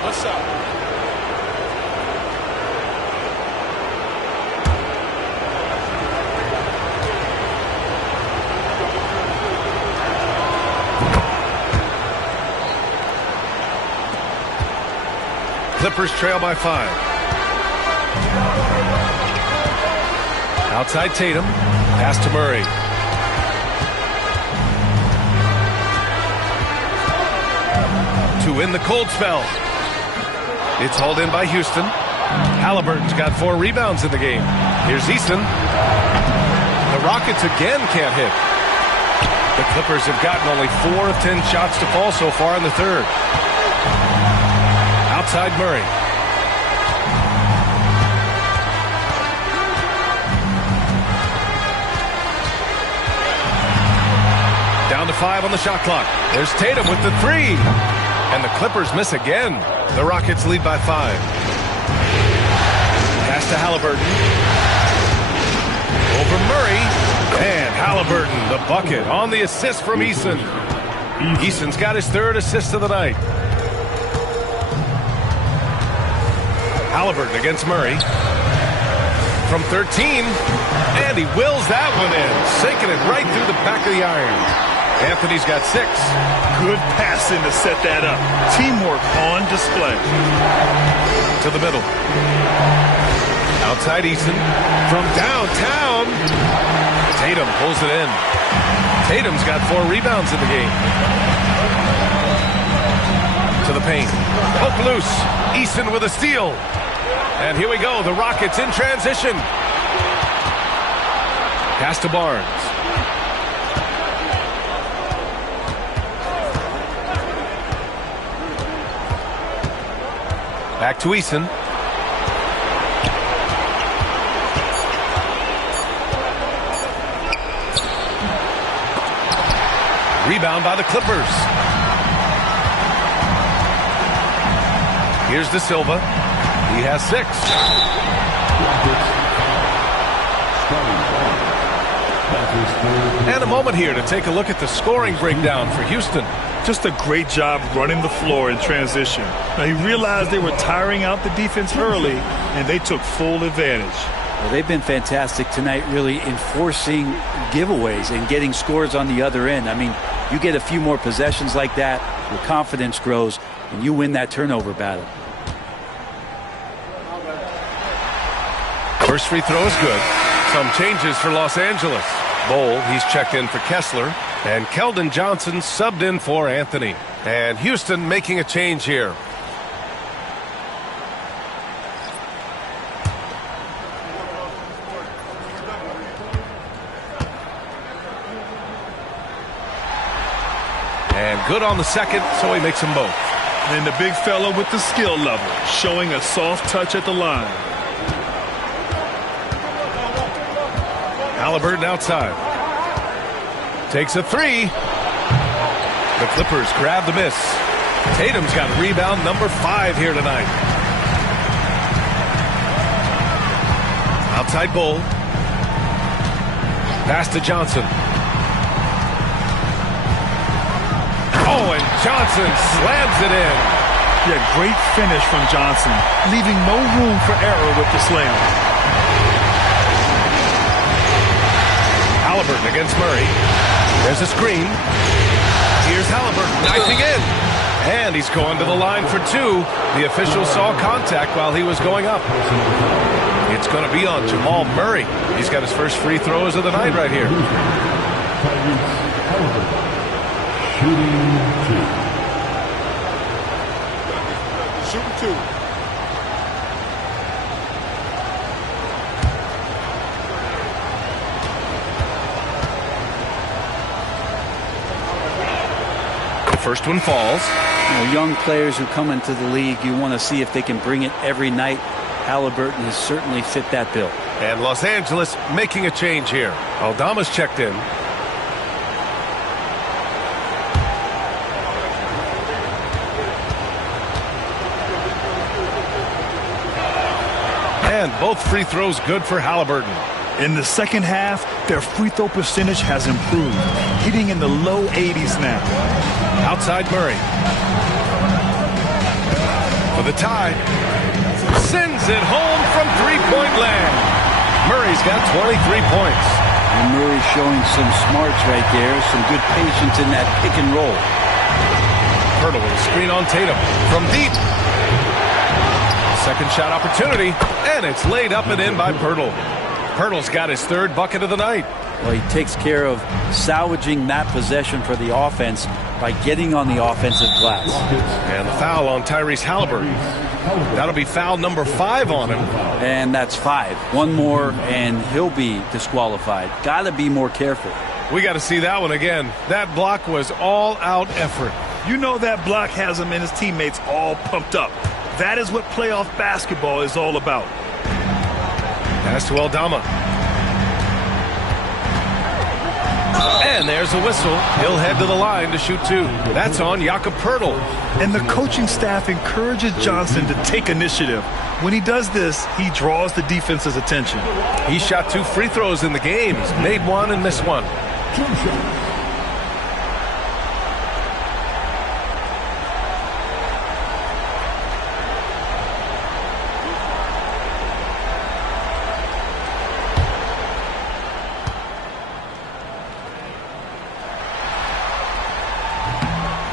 What's up? Clippers trail by 5. Outside Tatum. Pass to Murray. To win the cold spell. It's hauled in by Houston. Halliburton's got 4 rebounds in the game. Here's Eason. The Rockets again can't hit. The Clippers have gotten only 4 of 10 shots to fall so far in the third. Outside Murray. Down to 5 on the shot clock. There's Tatum with the 3. And the Clippers miss again. The Rockets lead by 5. Pass to Halliburton. Over Murray. And Halliburton, the bucket on the assist from Eason. Eason's got his 3rd assist of the night. Halliburton against Murray. From 13. And he wills that one in. Sinking it right through the back of the iron. Anthony's got 6. Good passing to set that up. Teamwork on display. To the middle. Outside Eason. From downtown. Tatum pulls it in. Tatum's got 4 rebounds in the game. To the paint. Poke loose. Eason with a steal. And here we go. The Rockets in transition. Pass to Barnes. Back to Eason. Rebound by the Clippers. Here's De Silva. He has 6. And a moment here to take a look at the scoring breakdown for Houston. Just a great job running the floor in transition. Now, he realized they were tiring out the defense early, and they took full advantage. Well, they've been fantastic tonight, really enforcing giveaways and getting scores on the other end. I mean, you get a few more possessions like that, your confidence grows, and you win that turnover battle. First free throw is good. Some changes for Los Angeles. Bowl, he's checked in for Kessler. And Keldon Johnson subbed in for Anthony. And Houston making a change here. And good on the second, so he makes them both. And the big fella with the skill level, showing a soft touch at the line. Halliburton outside. Takes a 3. The Clippers grab the miss. Tatum's got rebound number 5 here tonight. Outside Bull. Pass to Johnson. Oh, and Johnson slams it in. Yeah, great finish from Johnson, leaving no room for error with the slam. Halliburton against Murray. There's a screen. Here's Halliburton knifing in. And he's going to the line for 2. The official saw contact while he was going up. It's going to be on Jamal Murray. He's got his first free throws of the night right here. Shooting 2. First one falls. You know, young players who come into the league, you want to see if they can bring it every night. Halliburton has certainly fit that bill. And Los Angeles making a change here. Aldama's checked in. And both free throws good for Halliburton. In the second half, their free throw percentage has improved, hitting in the low 80s now. Outside Murray. For the tie. Sends it home from three-point land. Murray's got 23 points. And Murray's showing some smarts right there, some good patience in that pick and roll. Pirtle with a screen on Tatum from deep. Second shot opportunity, and it's laid up and in by Pirtle. Pirtle's got his third bucket of the night. Well, he takes care of salvaging that possession for the offense by getting on the offensive glass. And the foul on Tyrese Halliburton. That'll be foul number 5 on him. And that's 5. One more, and he'll be disqualified. Got to be more careful. We got to see that one again. That block was all-out effort. You know that block has him and his teammates all pumped up. That is what playoff basketball is all about. Pass to Aldama. And there's a whistle. He'll head to the line to shoot 2. That's on Jakob Pirtle. And the coaching staff encourages Johnson to take initiative. When he does this, he draws the defense's attention. He shot 2 free throws in the game. He's made 1 and missed 1.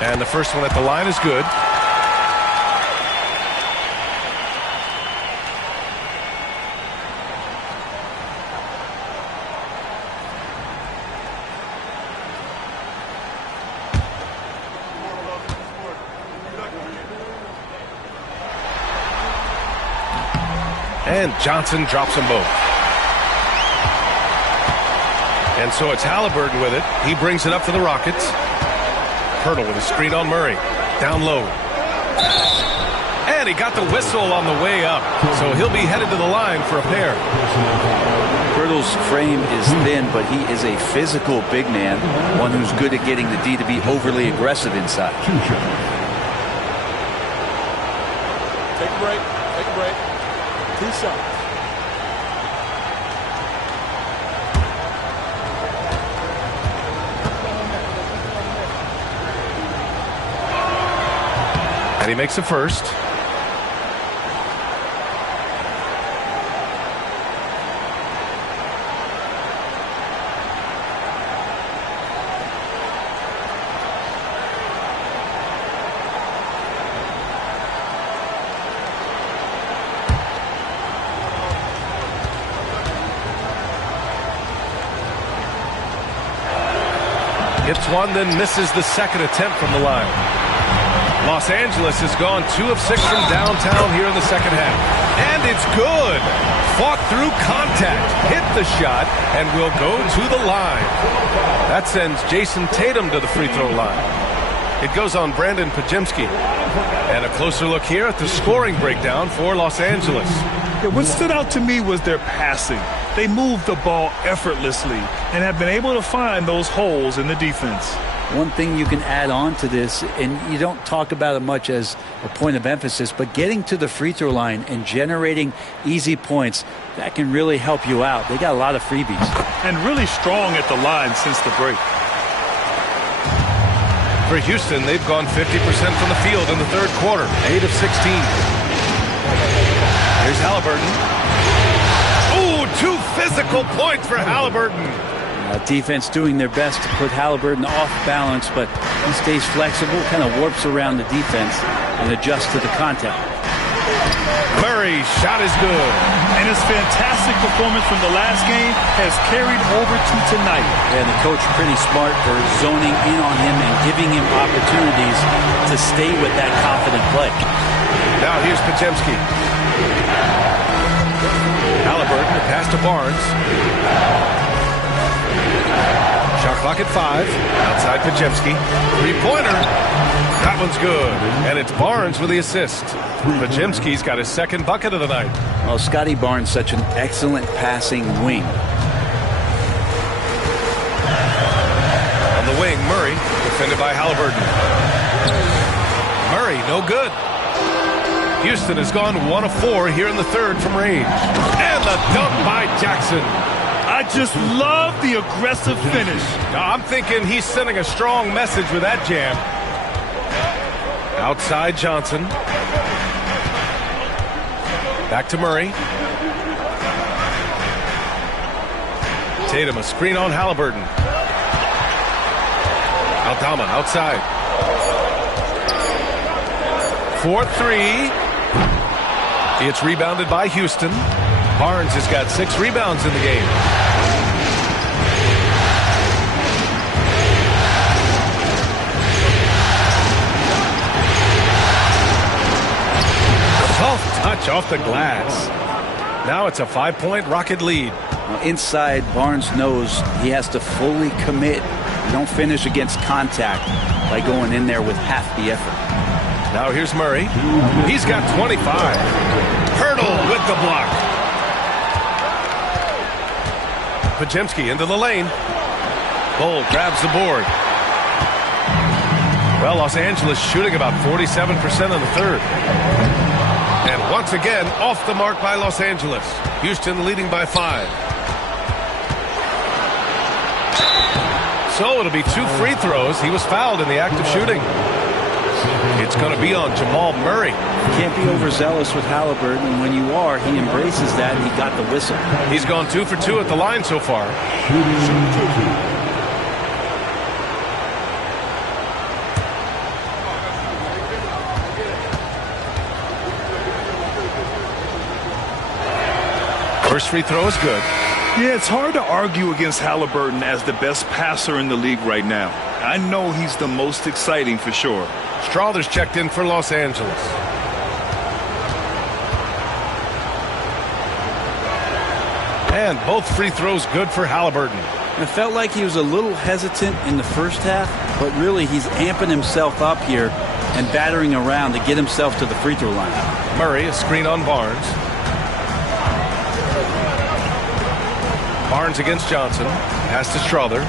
And the first one at the line is good. And Johnson drops them both. And so it's Halliburton with it. He brings it up for the Rockets. Pirtle with a screen on Murray. Down low. And he got the whistle on the way up. So he'll be headed to the line for a pair. Pirtle's frame is thin, but he is a physical big man, one who's good at getting the D to be overly aggressive inside. Take a break. Take a break. 2 shots. And he makes the first. Hits one, then misses the second attempt from the line. Los Angeles has gone 2 of 6 from downtown here in the second half. And it's good. Fought through contact, hit the shot, and will go to the line. That sends Jason Tatum to the free throw line. It goes on Brandon Pajemski. And a closer look here at the scoring breakdown for Los Angeles. Yeah, what stood out to me was their passing. They moved the ball effortlessly and have been able to find those holes in the defense. One thing you can add on to this, and you don't talk about it much as a point of emphasis, but getting to the free throw line and generating easy points, that can really help you out. They got a lot of freebies. And really strong at the line since the break. For Houston, they've gone 50% from the field in the third quarter, 8 of 16. Here's Halliburton. Ooh, 2 physical points for Halliburton. Defense doing their best to put Halliburton off balance, but he stays flexible, kind of warps around the defense and adjusts to the contact. Murray's shot is good. And his fantastic performance from the last game has carried over to tonight. Yeah, the coach pretty smart for zoning in on him and giving him opportunities to stay with that confident play. Now here's Pajemski. Halliburton, the pass to Barnes. Shot clock at 5. Outside Pajemski. 3-pointer. That one's good. And it's Barnes with the assist. Pajemski's got his second bucket of the night. Well, Scotty Barnes, such an excellent passing wing. On the wing, Murray, defended by Halliburton. Murray, no good. Houston has gone 1 of 4 here in the third from range. And the dunk by Jackson. I just love the aggressive finish. I'm thinking he's sending a strong message with that jam. Outside Johnson. Back to Murray. Tatum, a screen on Halliburton. Aldama outside. 4-3. It's rebounded by Houston. Barnes has got 6 rebounds in the game. Soft touch off the glass. Now it's a 5-point Rocket lead. Well, inside, Barnes knows he has to fully commit. You don't finish against contact by going in there with half the effort. Now here's Murray. He's got 25. Hurdle with the block. Pajemski into the lane. Bull grabs the board. Well, Los Angeles shooting about 47% in the third. And once again, off the mark by Los Angeles. Houston leading by 5. So it'll be 2 free throws. He was fouled in the act of shooting. It's going to be on Jamal Murray. You can't be overzealous with Halliburton, and when you are, he embraces that, and he got the whistle. He's gone 2 for 2 at the line so far. First free throw is good. Yeah, it's hard to argue against Halliburton as the best passer in the league right now. I know he's the most exciting for sure. Strawther's checked in for Los Angeles. And both free throws good for Halliburton. It felt like he was a little hesitant in the first half, but really he's amping himself up here and battering around to get himself to the free throw line. Murray, a screen on Barnes. Barnes against Johnson. Pass to Strawther.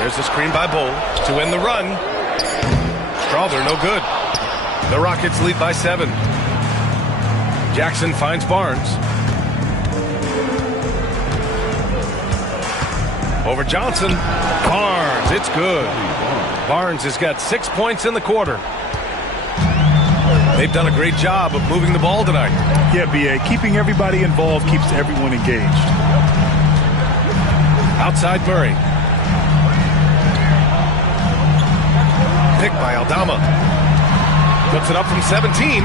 There's the screen by Bull to win the run. Strawther, no good. The Rockets lead by 7. Jackson finds Barnes. Over Johnson. Barnes, it's good. Barnes has got 6 points in the quarter. They've done a great job of moving the ball tonight. Yeah, B.A., keeping everybody involved keeps everyone engaged. Outside Murray. Picked by Aldama. Puts it up from 17.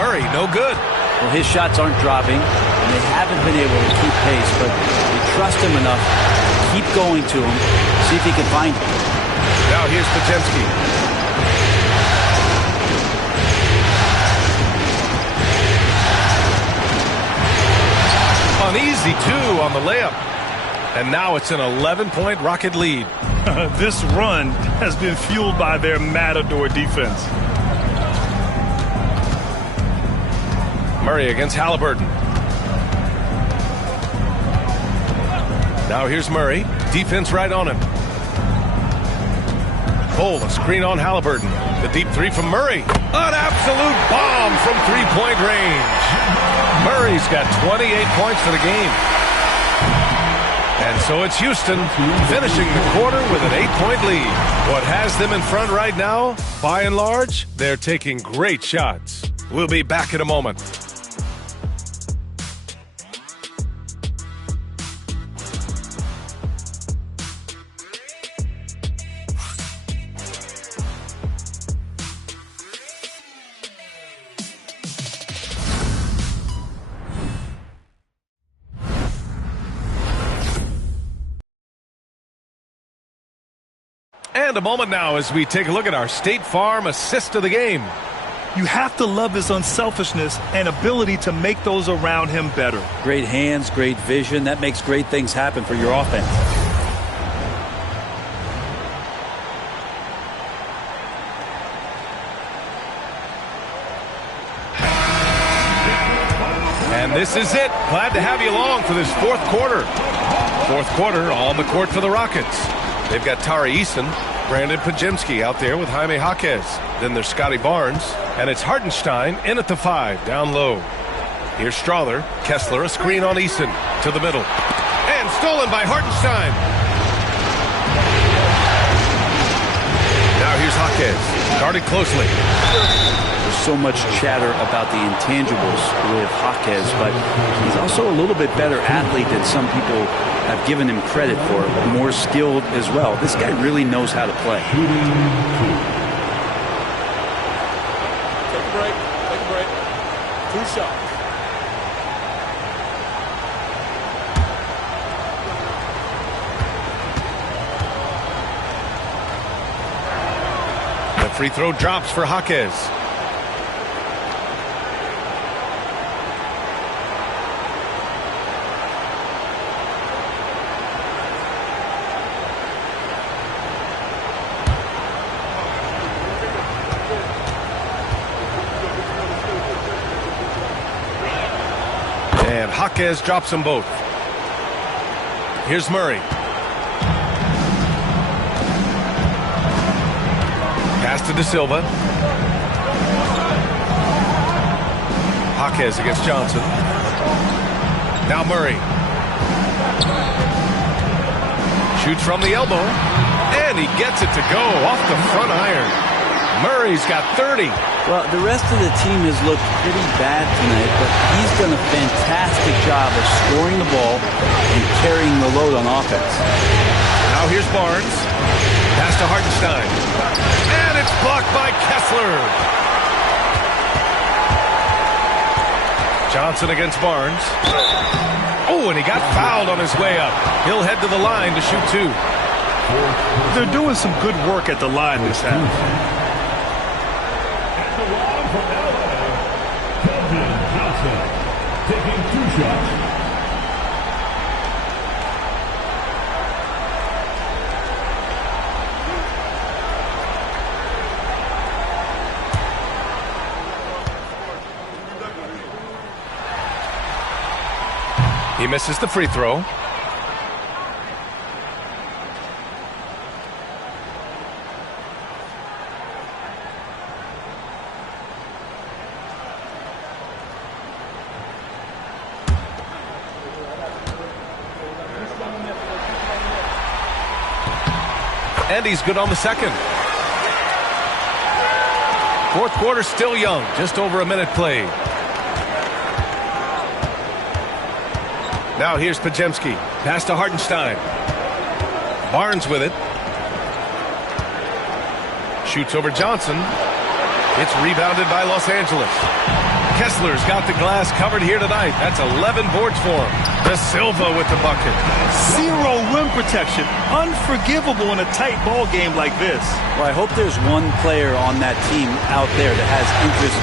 Murray, no good. Well, his shots aren't dropping, and they haven't been able to keep pace, but they trust him enough to keep going to him, see if he can find him. Now here's Pajemski. An easy 2 on the layup. And now it's an 11-point Rocket lead. This run has been fueled by their Matador defense. Murray against Halliburton. Now here's Murray. Defense right on him. Cole, a screen on Halliburton. The deep 3 from Murray. An absolute bomb from 3-point range. Murray's got 28 points for the game. And so it's Houston finishing the quarter with an 8-point lead. What has them in front right now, by and large, they're taking great shots. We'll be back in a moment. And a moment now as we take a look at our State Farm assist of the game. You have to love his unselfishness and ability to make those around him better. Great hands, great vision. That makes great things happen for your offense. And this is it. Glad to have you along for this fourth quarter. Fourth quarter on the court for the Rockets. They've got Tari Eason, Brandon Pajemski out there with Jaime Jaquez. Then there's Scotty Barnes, and it's Hartenstein in at the 5, down low. Here's Strawther, Kessler, a screen on Eason to the middle. And stolen by Hartenstein. Now here's Jaquez, guarded closely. There's so much chatter about the intangibles with Jaquez, but he's also a little bit better athlete than some people have given him credit for. More skilled as well. This guy really knows how to play. Take a break. Take a break. 2 shots. The free throw drops for Jaquez. And Jaquez drops them both. Here's Murray. Pass to De Silva. Jaquez against Johnson. Now Murray. Shoots from the elbow. And he gets it to go off the front iron. Murray's got 30. Well, the rest of the team has looked pretty bad tonight, but he's done a fantastic job of scoring the ball and carrying the load on offense. Now here's Barnes. Pass to Hartenstein. And it's blocked by Kessler. Johnson against Barnes. Oh, and he got fouled on his way up. He'll head to the line to shoot 2. They're doing some good work at the line this half. Taking 2 shots. He misses the free throw. And he's good on the second. Fourth quarter still young. Just over a minute played. Now here's Pajemski. Pass to Hartenstein. Barnes with it. Shoots over Johnson. It's rebounded by Los Angeles. Kessler's got the glass covered here tonight. That's 11 boards for him. De Silva with the bucket. 0 rim protection. Unforgivable in a tight ball game like this. Well, I hope there's one player on that team out there that has interest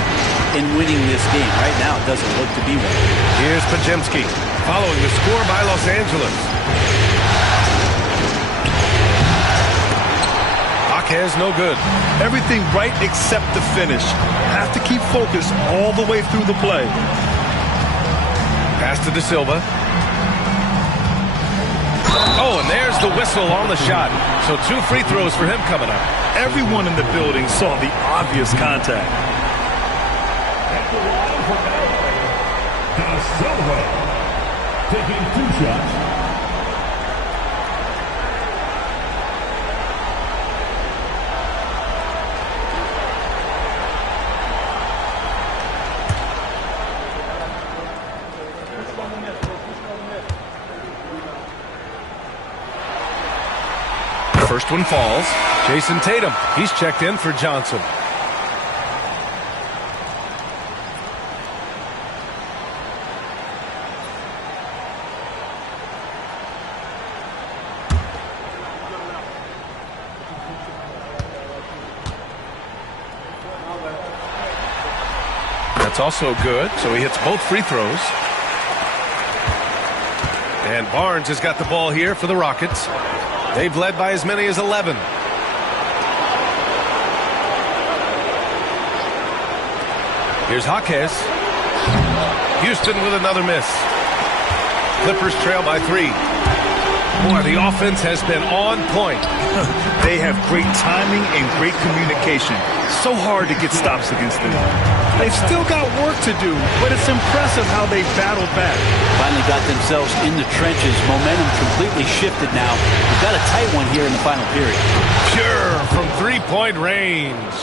in winning this game. Right now, it doesn't look to be one. Here's Pajemski, following the score by Los Angeles. Jaquez no good. Everything right except the finish. Have to keep focused all the way through the play. Pass to De Silva. Oh, and there's the whistle on the shot. So 2 free throws for him coming up. Everyone in the building saw the obvious contact. At the line for LA, De Silva. Taking 2 shots. First one falls. Jason Tatum. He's checked in for Johnson. That's also good. So he hits both free throws. And Barnes has got the ball here for the Rockets. They've led by as many as 11. Here's Jaquez. Houston with another miss. Clippers trail by 3. Boy, the offense has been on point. They have great timing and great communication. So hard to get stops against them. They've still got work to do, but it's impressive how they battled back. Finally got themselves in the trenches. Momentum completely shifted now. We've got a tight one here in the final period. Pure from 3-point range.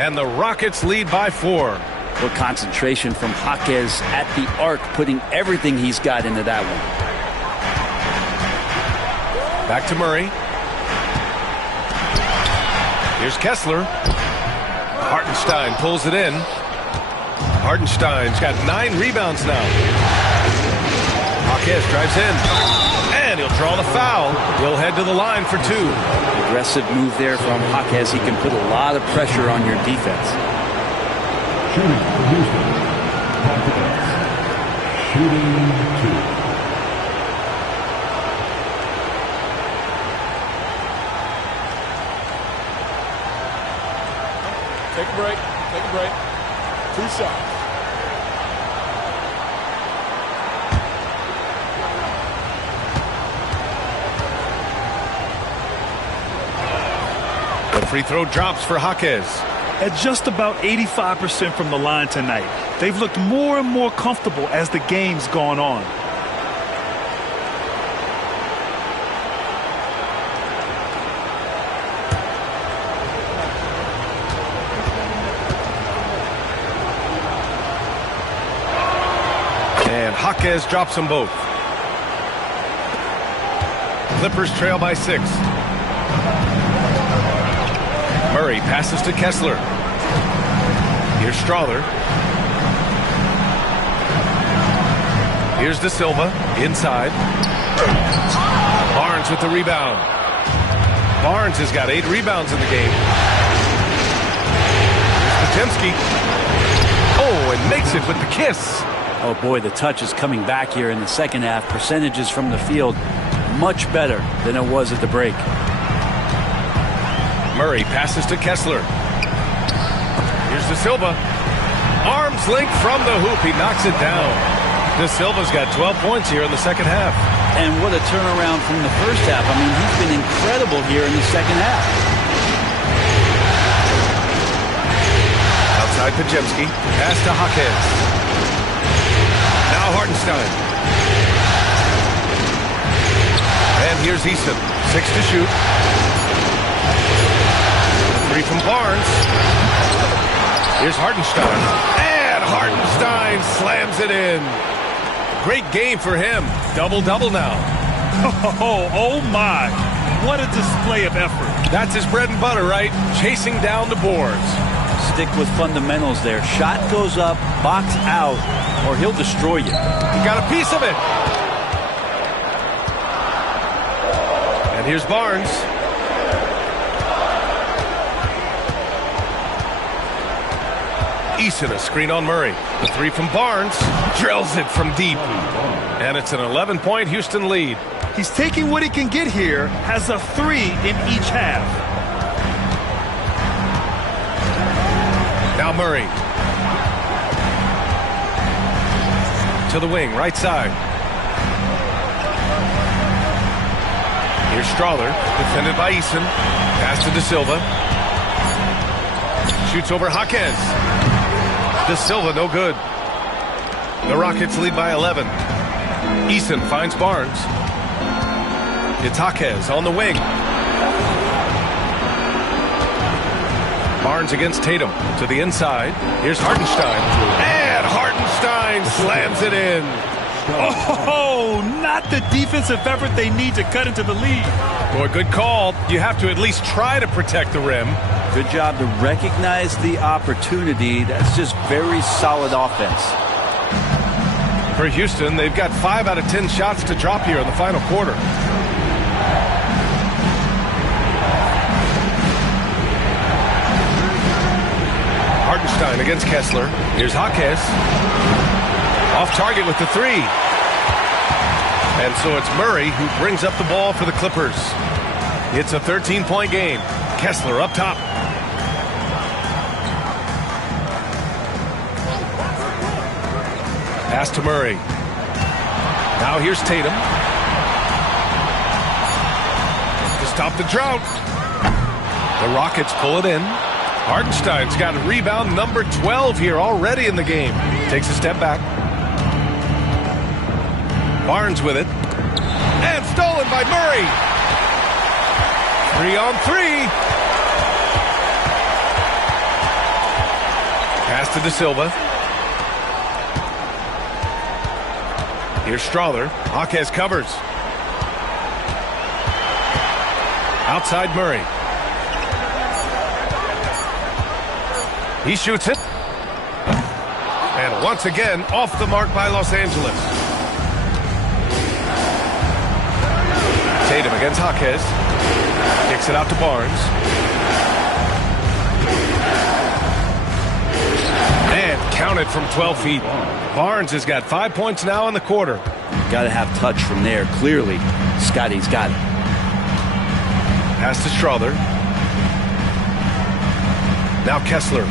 And the Rockets lead by 4. Well, concentration from Jaquez at the arc, putting everything he's got into that one. Back to Murray. Here's Kessler. Hartenstein pulls it in. Hartenstein's got 9 rebounds now. Jaquez drives in. And he'll draw the foul. He'll head to the line for 2. Aggressive move there from Jaquez. He can put a lot of pressure on your defense. Shooting for Houston. Jaquez. Shooting 2. Take a break. Take a break. 2 shots. The free throw drops for Jaquez. At just about 85% from the line tonight. They've looked more and more comfortable as the game's gone on. And Jaquez drops them both. Clippers trail by 6. Murray passes to Kessler. Here's Strawther. Here's De Silva inside. Barnes with the rebound. Barnes has got 8 rebounds in the game. Here's Potemski. Oh, and makes it with the kiss. Oh boy, the touch is coming back here in the second half. Percentages from the field much better than it was at the break. Murray passes to Kessler. Here's De Silva. Arms length from the hoop. He knocks it down. De Silva's got 12 points here in the second half. And what a turnaround from the first half. I mean, he's been incredible here in the second half. Outside Potemski. Pass to Jaquez. Now Hartenstein. And here's Eason. 6 to shoot. 3 from Barnes. Here's Hartenstein. And Hartenstein slams it in. Great game for him. Double-double now. Oh my. What a display of effort. That's his bread and butter, right? Chasing down the boards. Stick with fundamentals there. Shot goes up, box out, or he'll destroy you. He got a piece of it. And here's Barnes. Eason, a screen on Murray. The 3 from Barnes. Drills it from deep. And it's an 11-point Houston lead. He's taking what he can get here. Has a 3 in each half. Now Murray. To the wing, right side. Here's Strawther, defended by Eason. Pass to De Silva. Shoots over Jaquez. De Silva, no good. The Rockets lead by 11. Eason finds Barnes. It's Jaquez on the wing. Barnes against Tatum to the inside. Here's Hartenstein. And Hartenstein slams it in. Oh, not the defensive effort they need to cut into the lead. Boy, good call. You have to at least try to protect the rim. Good job to recognize the opportunity. That's just very solid offense. For Houston, they've got 5 out of 10 shots to drop here in the final quarter. Hartenstein against Kessler. Here's Jaquez. Off target with the 3. And so it's Murray who brings up the ball for the Clippers. It's a 13-point game. Kessler up top. Pass to Murray. Now here's Tatum. To stop the drought. The Rockets pull it in. Hartenstein's got rebound number 12 here already in the game. Takes a step back. Barnes with it. And stolen by Murray. 3-on-3. Pass to De Silva. Here's Strawther. Jaquez covers. Outside Murray. He shoots it. And once again, off the mark by Los Angeles. Tatum against Jaquez. Kicks it out to Barnes. And counted from 12 feet. Barnes has got 5 points now in the quarter. Got to have touch from there. Clearly, Scotty's got it. Pass to Strother. Now Kessler.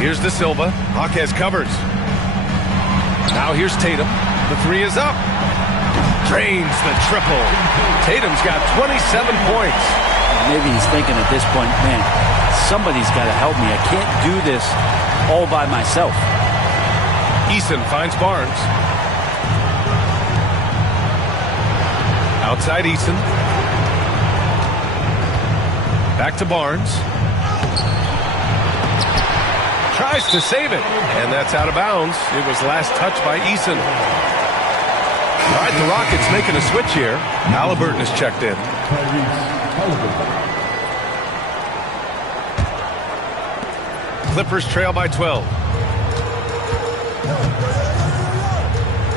Here's De Silva. Jaquez covers. Now here's Tatum. The three is up. Drains the triple. Tatum's got 27 points. Maybe he's thinking at this point, man, somebody's got to help me. I can't do this all by myself. Eason finds Barnes. Outside Eason. Back to Barnes. Tries to save it, and that's out of bounds. It was last touched by Eason. All right, the Rockets making a switch here. Halliburton is checked in. Clippers trail by 12.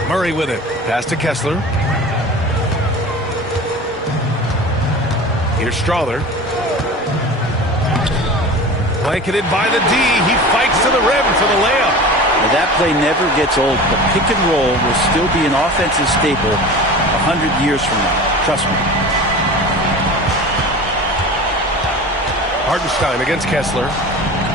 Murray with it. Pass to Kessler. Here's Strother. Blanketed by the D. He fights to the rim for the layup. Now that play never gets old. The pick and roll will still be an offensive staple 100 years from now. Trust me. Hartenstein against Kessler.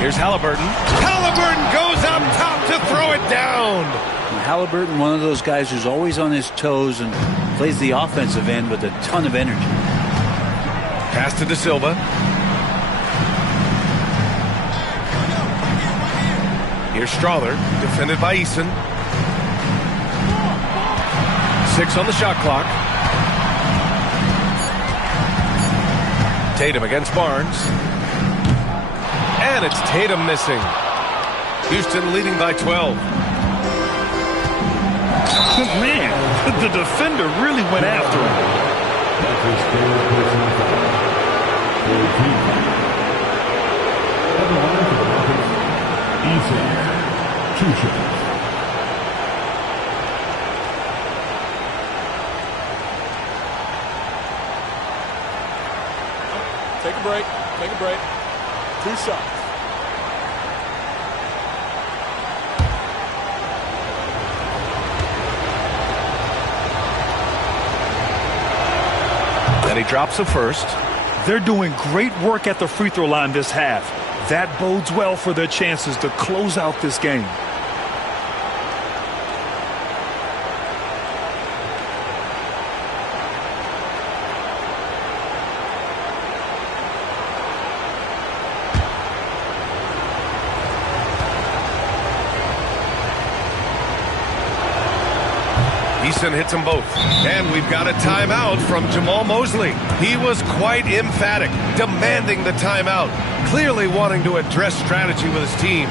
Here's Halliburton. Halliburton goes up top to throw it down. And Halliburton, one of those guys who's always on his toes and plays the offensive end with a ton of energy. Pass to De Silva. Here's Strother, defended by Eason. 6 on the shot clock. Tatum against Barnes. And it's Tatum missing. Houston leading by 12. Man, the defender really went after him. Eason. 2 shots. Take a break. Take a break. 2 shots. And he drops the first. They're doing great work at the free throw line this half. That bodes well for their chances to close out this game. Eason hits them both. And we've got a timeout from Jamal Mosley. He was quite emphatic, demanding the timeout, clearly wanting to address strategy with his team.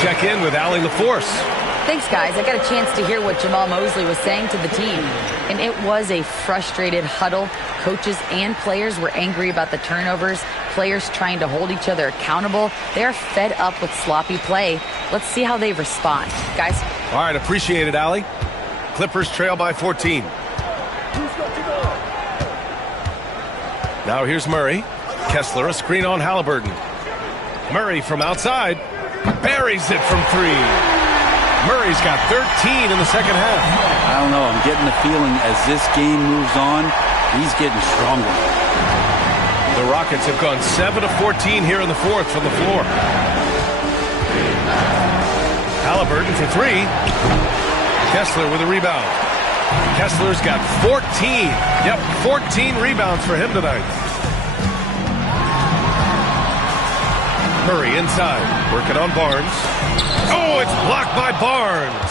Check in with Allie LaForce. Thanks, guys. I got a chance to hear what Jamal Mosley was saying to the team. And it was a frustrated huddle. Coaches and players were angry about the turnovers. Players trying to hold each other accountable. They're fed up with sloppy play. Let's see how they respond. Guys? All right, appreciate it, Allie. Clippers trail by 14. Now here's Murray. Kessler, a screen on Halliburton. Murray from outside. Buries it from 3. Murray's got 13 in the second half. I don't know. I'm getting the feeling as this game moves on, he's getting stronger. The Rockets have gone 7 of 14 here in the fourth from the floor. Halliburton for 3. Kessler with a rebound. Kessler's got 14. Yep, 14 rebounds for him tonight. Murray inside, working on Barnes. Oh, it's blocked by Barnes.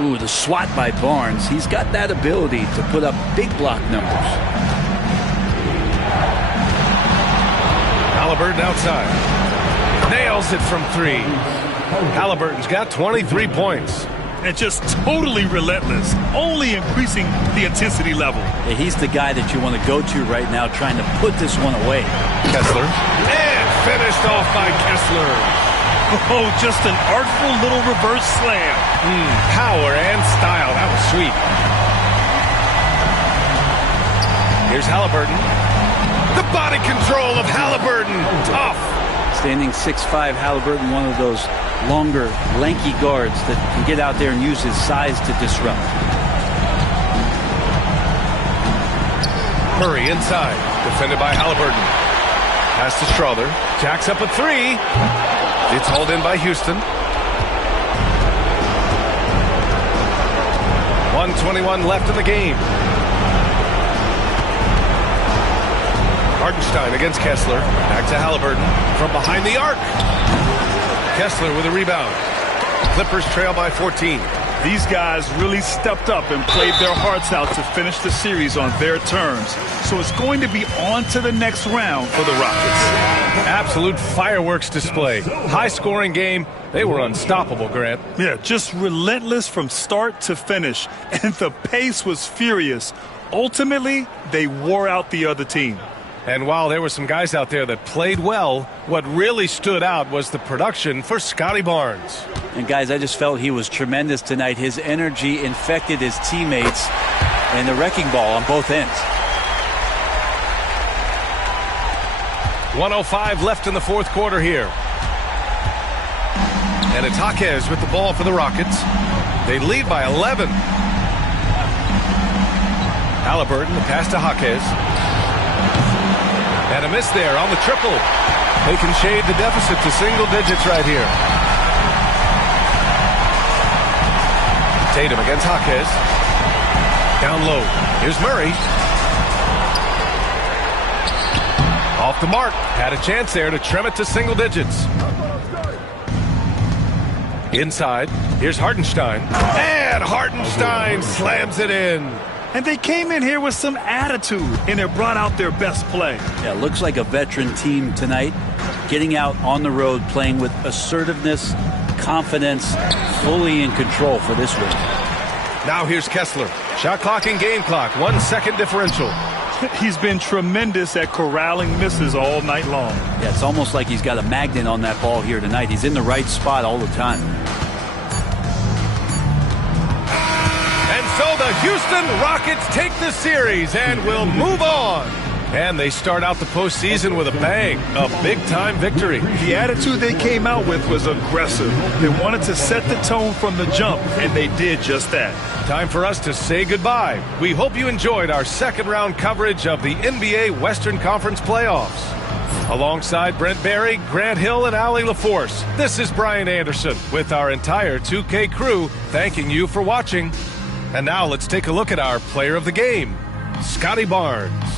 Ooh, the swat by Barnes. He's got that ability to put up big block numbers. Halliburton outside. Nails it from 3. Halliburton's got 23 points. And just totally relentless, only increasing the intensity level. Yeah, he's the guy that you want to go to right now, trying to put this one away. Kessler. And finished off by Kessler. Oh, just an artful little reverse slam. Power and style. That was sweet. Here's Halliburton. The body control of Halliburton. Tough. Standing 6'5", Halliburton, one of those longer, lanky guards that can get out there and use his size to disrupt. Murray inside. Defended by Halliburton. Pass to Strother. Jacks up a 3. It's hauled in by Houston. 1:21 left in the game. Hartenstein against Kessler. Back to Halliburton. From behind the arc. Kessler with a rebound. Clippers trail by 14. These guys really stepped up and played their hearts out to finish the series on their terms. So it's going to be on to the next round for the Rockets. Absolute fireworks display. High-scoring game. They were unstoppable, Grant. Yeah, just relentless from start to finish. And the pace was furious. Ultimately, they wore out the other team. And while there were some guys out there that played well, what really stood out was the production for Scotty Barnes. And guys, I just felt he was tremendous tonight. His energy infected his teammates and the wrecking ball on both ends. 1:05 left in the fourth quarter here. And it's Jaquez with the ball for the Rockets. They lead by 11. Halliburton, the pass to Jaquez. And a miss there on the triple. They can shade the deficit to single digits right here. Tatum against Jaquez. Down low. Here's Murray. Off the mark. Had a chance there to trim it to single digits. Inside. Here's Hartenstein. And Hartenstein slams it in. And they came in here with some attitude, and they brought out their best play. Yeah, looks like a veteran team tonight, getting out on the road, playing with assertiveness, confidence, fully in control for this win. Now here's Kessler. Shot clock and game clock, 1 second differential. He's been tremendous at corralling misses all night long. Yeah, it's almost like he's got a magnet on that ball here tonight. He's in the right spot all the time. So the Houston Rockets take the series and will move on. And they start out the postseason with a bang, a big-time victory. The attitude they came out with was aggressive. They wanted to set the tone from the jump, and they did just that. Time for us to say goodbye. We hope you enjoyed our second-round coverage of the NBA Western Conference playoffs. Alongside Brent Barry, Grant Hill, and Allie LaForce, this is Brian Anderson with our entire 2K crew thanking you for watching. And now let's take a look at our player of the game, Scotty Barnes.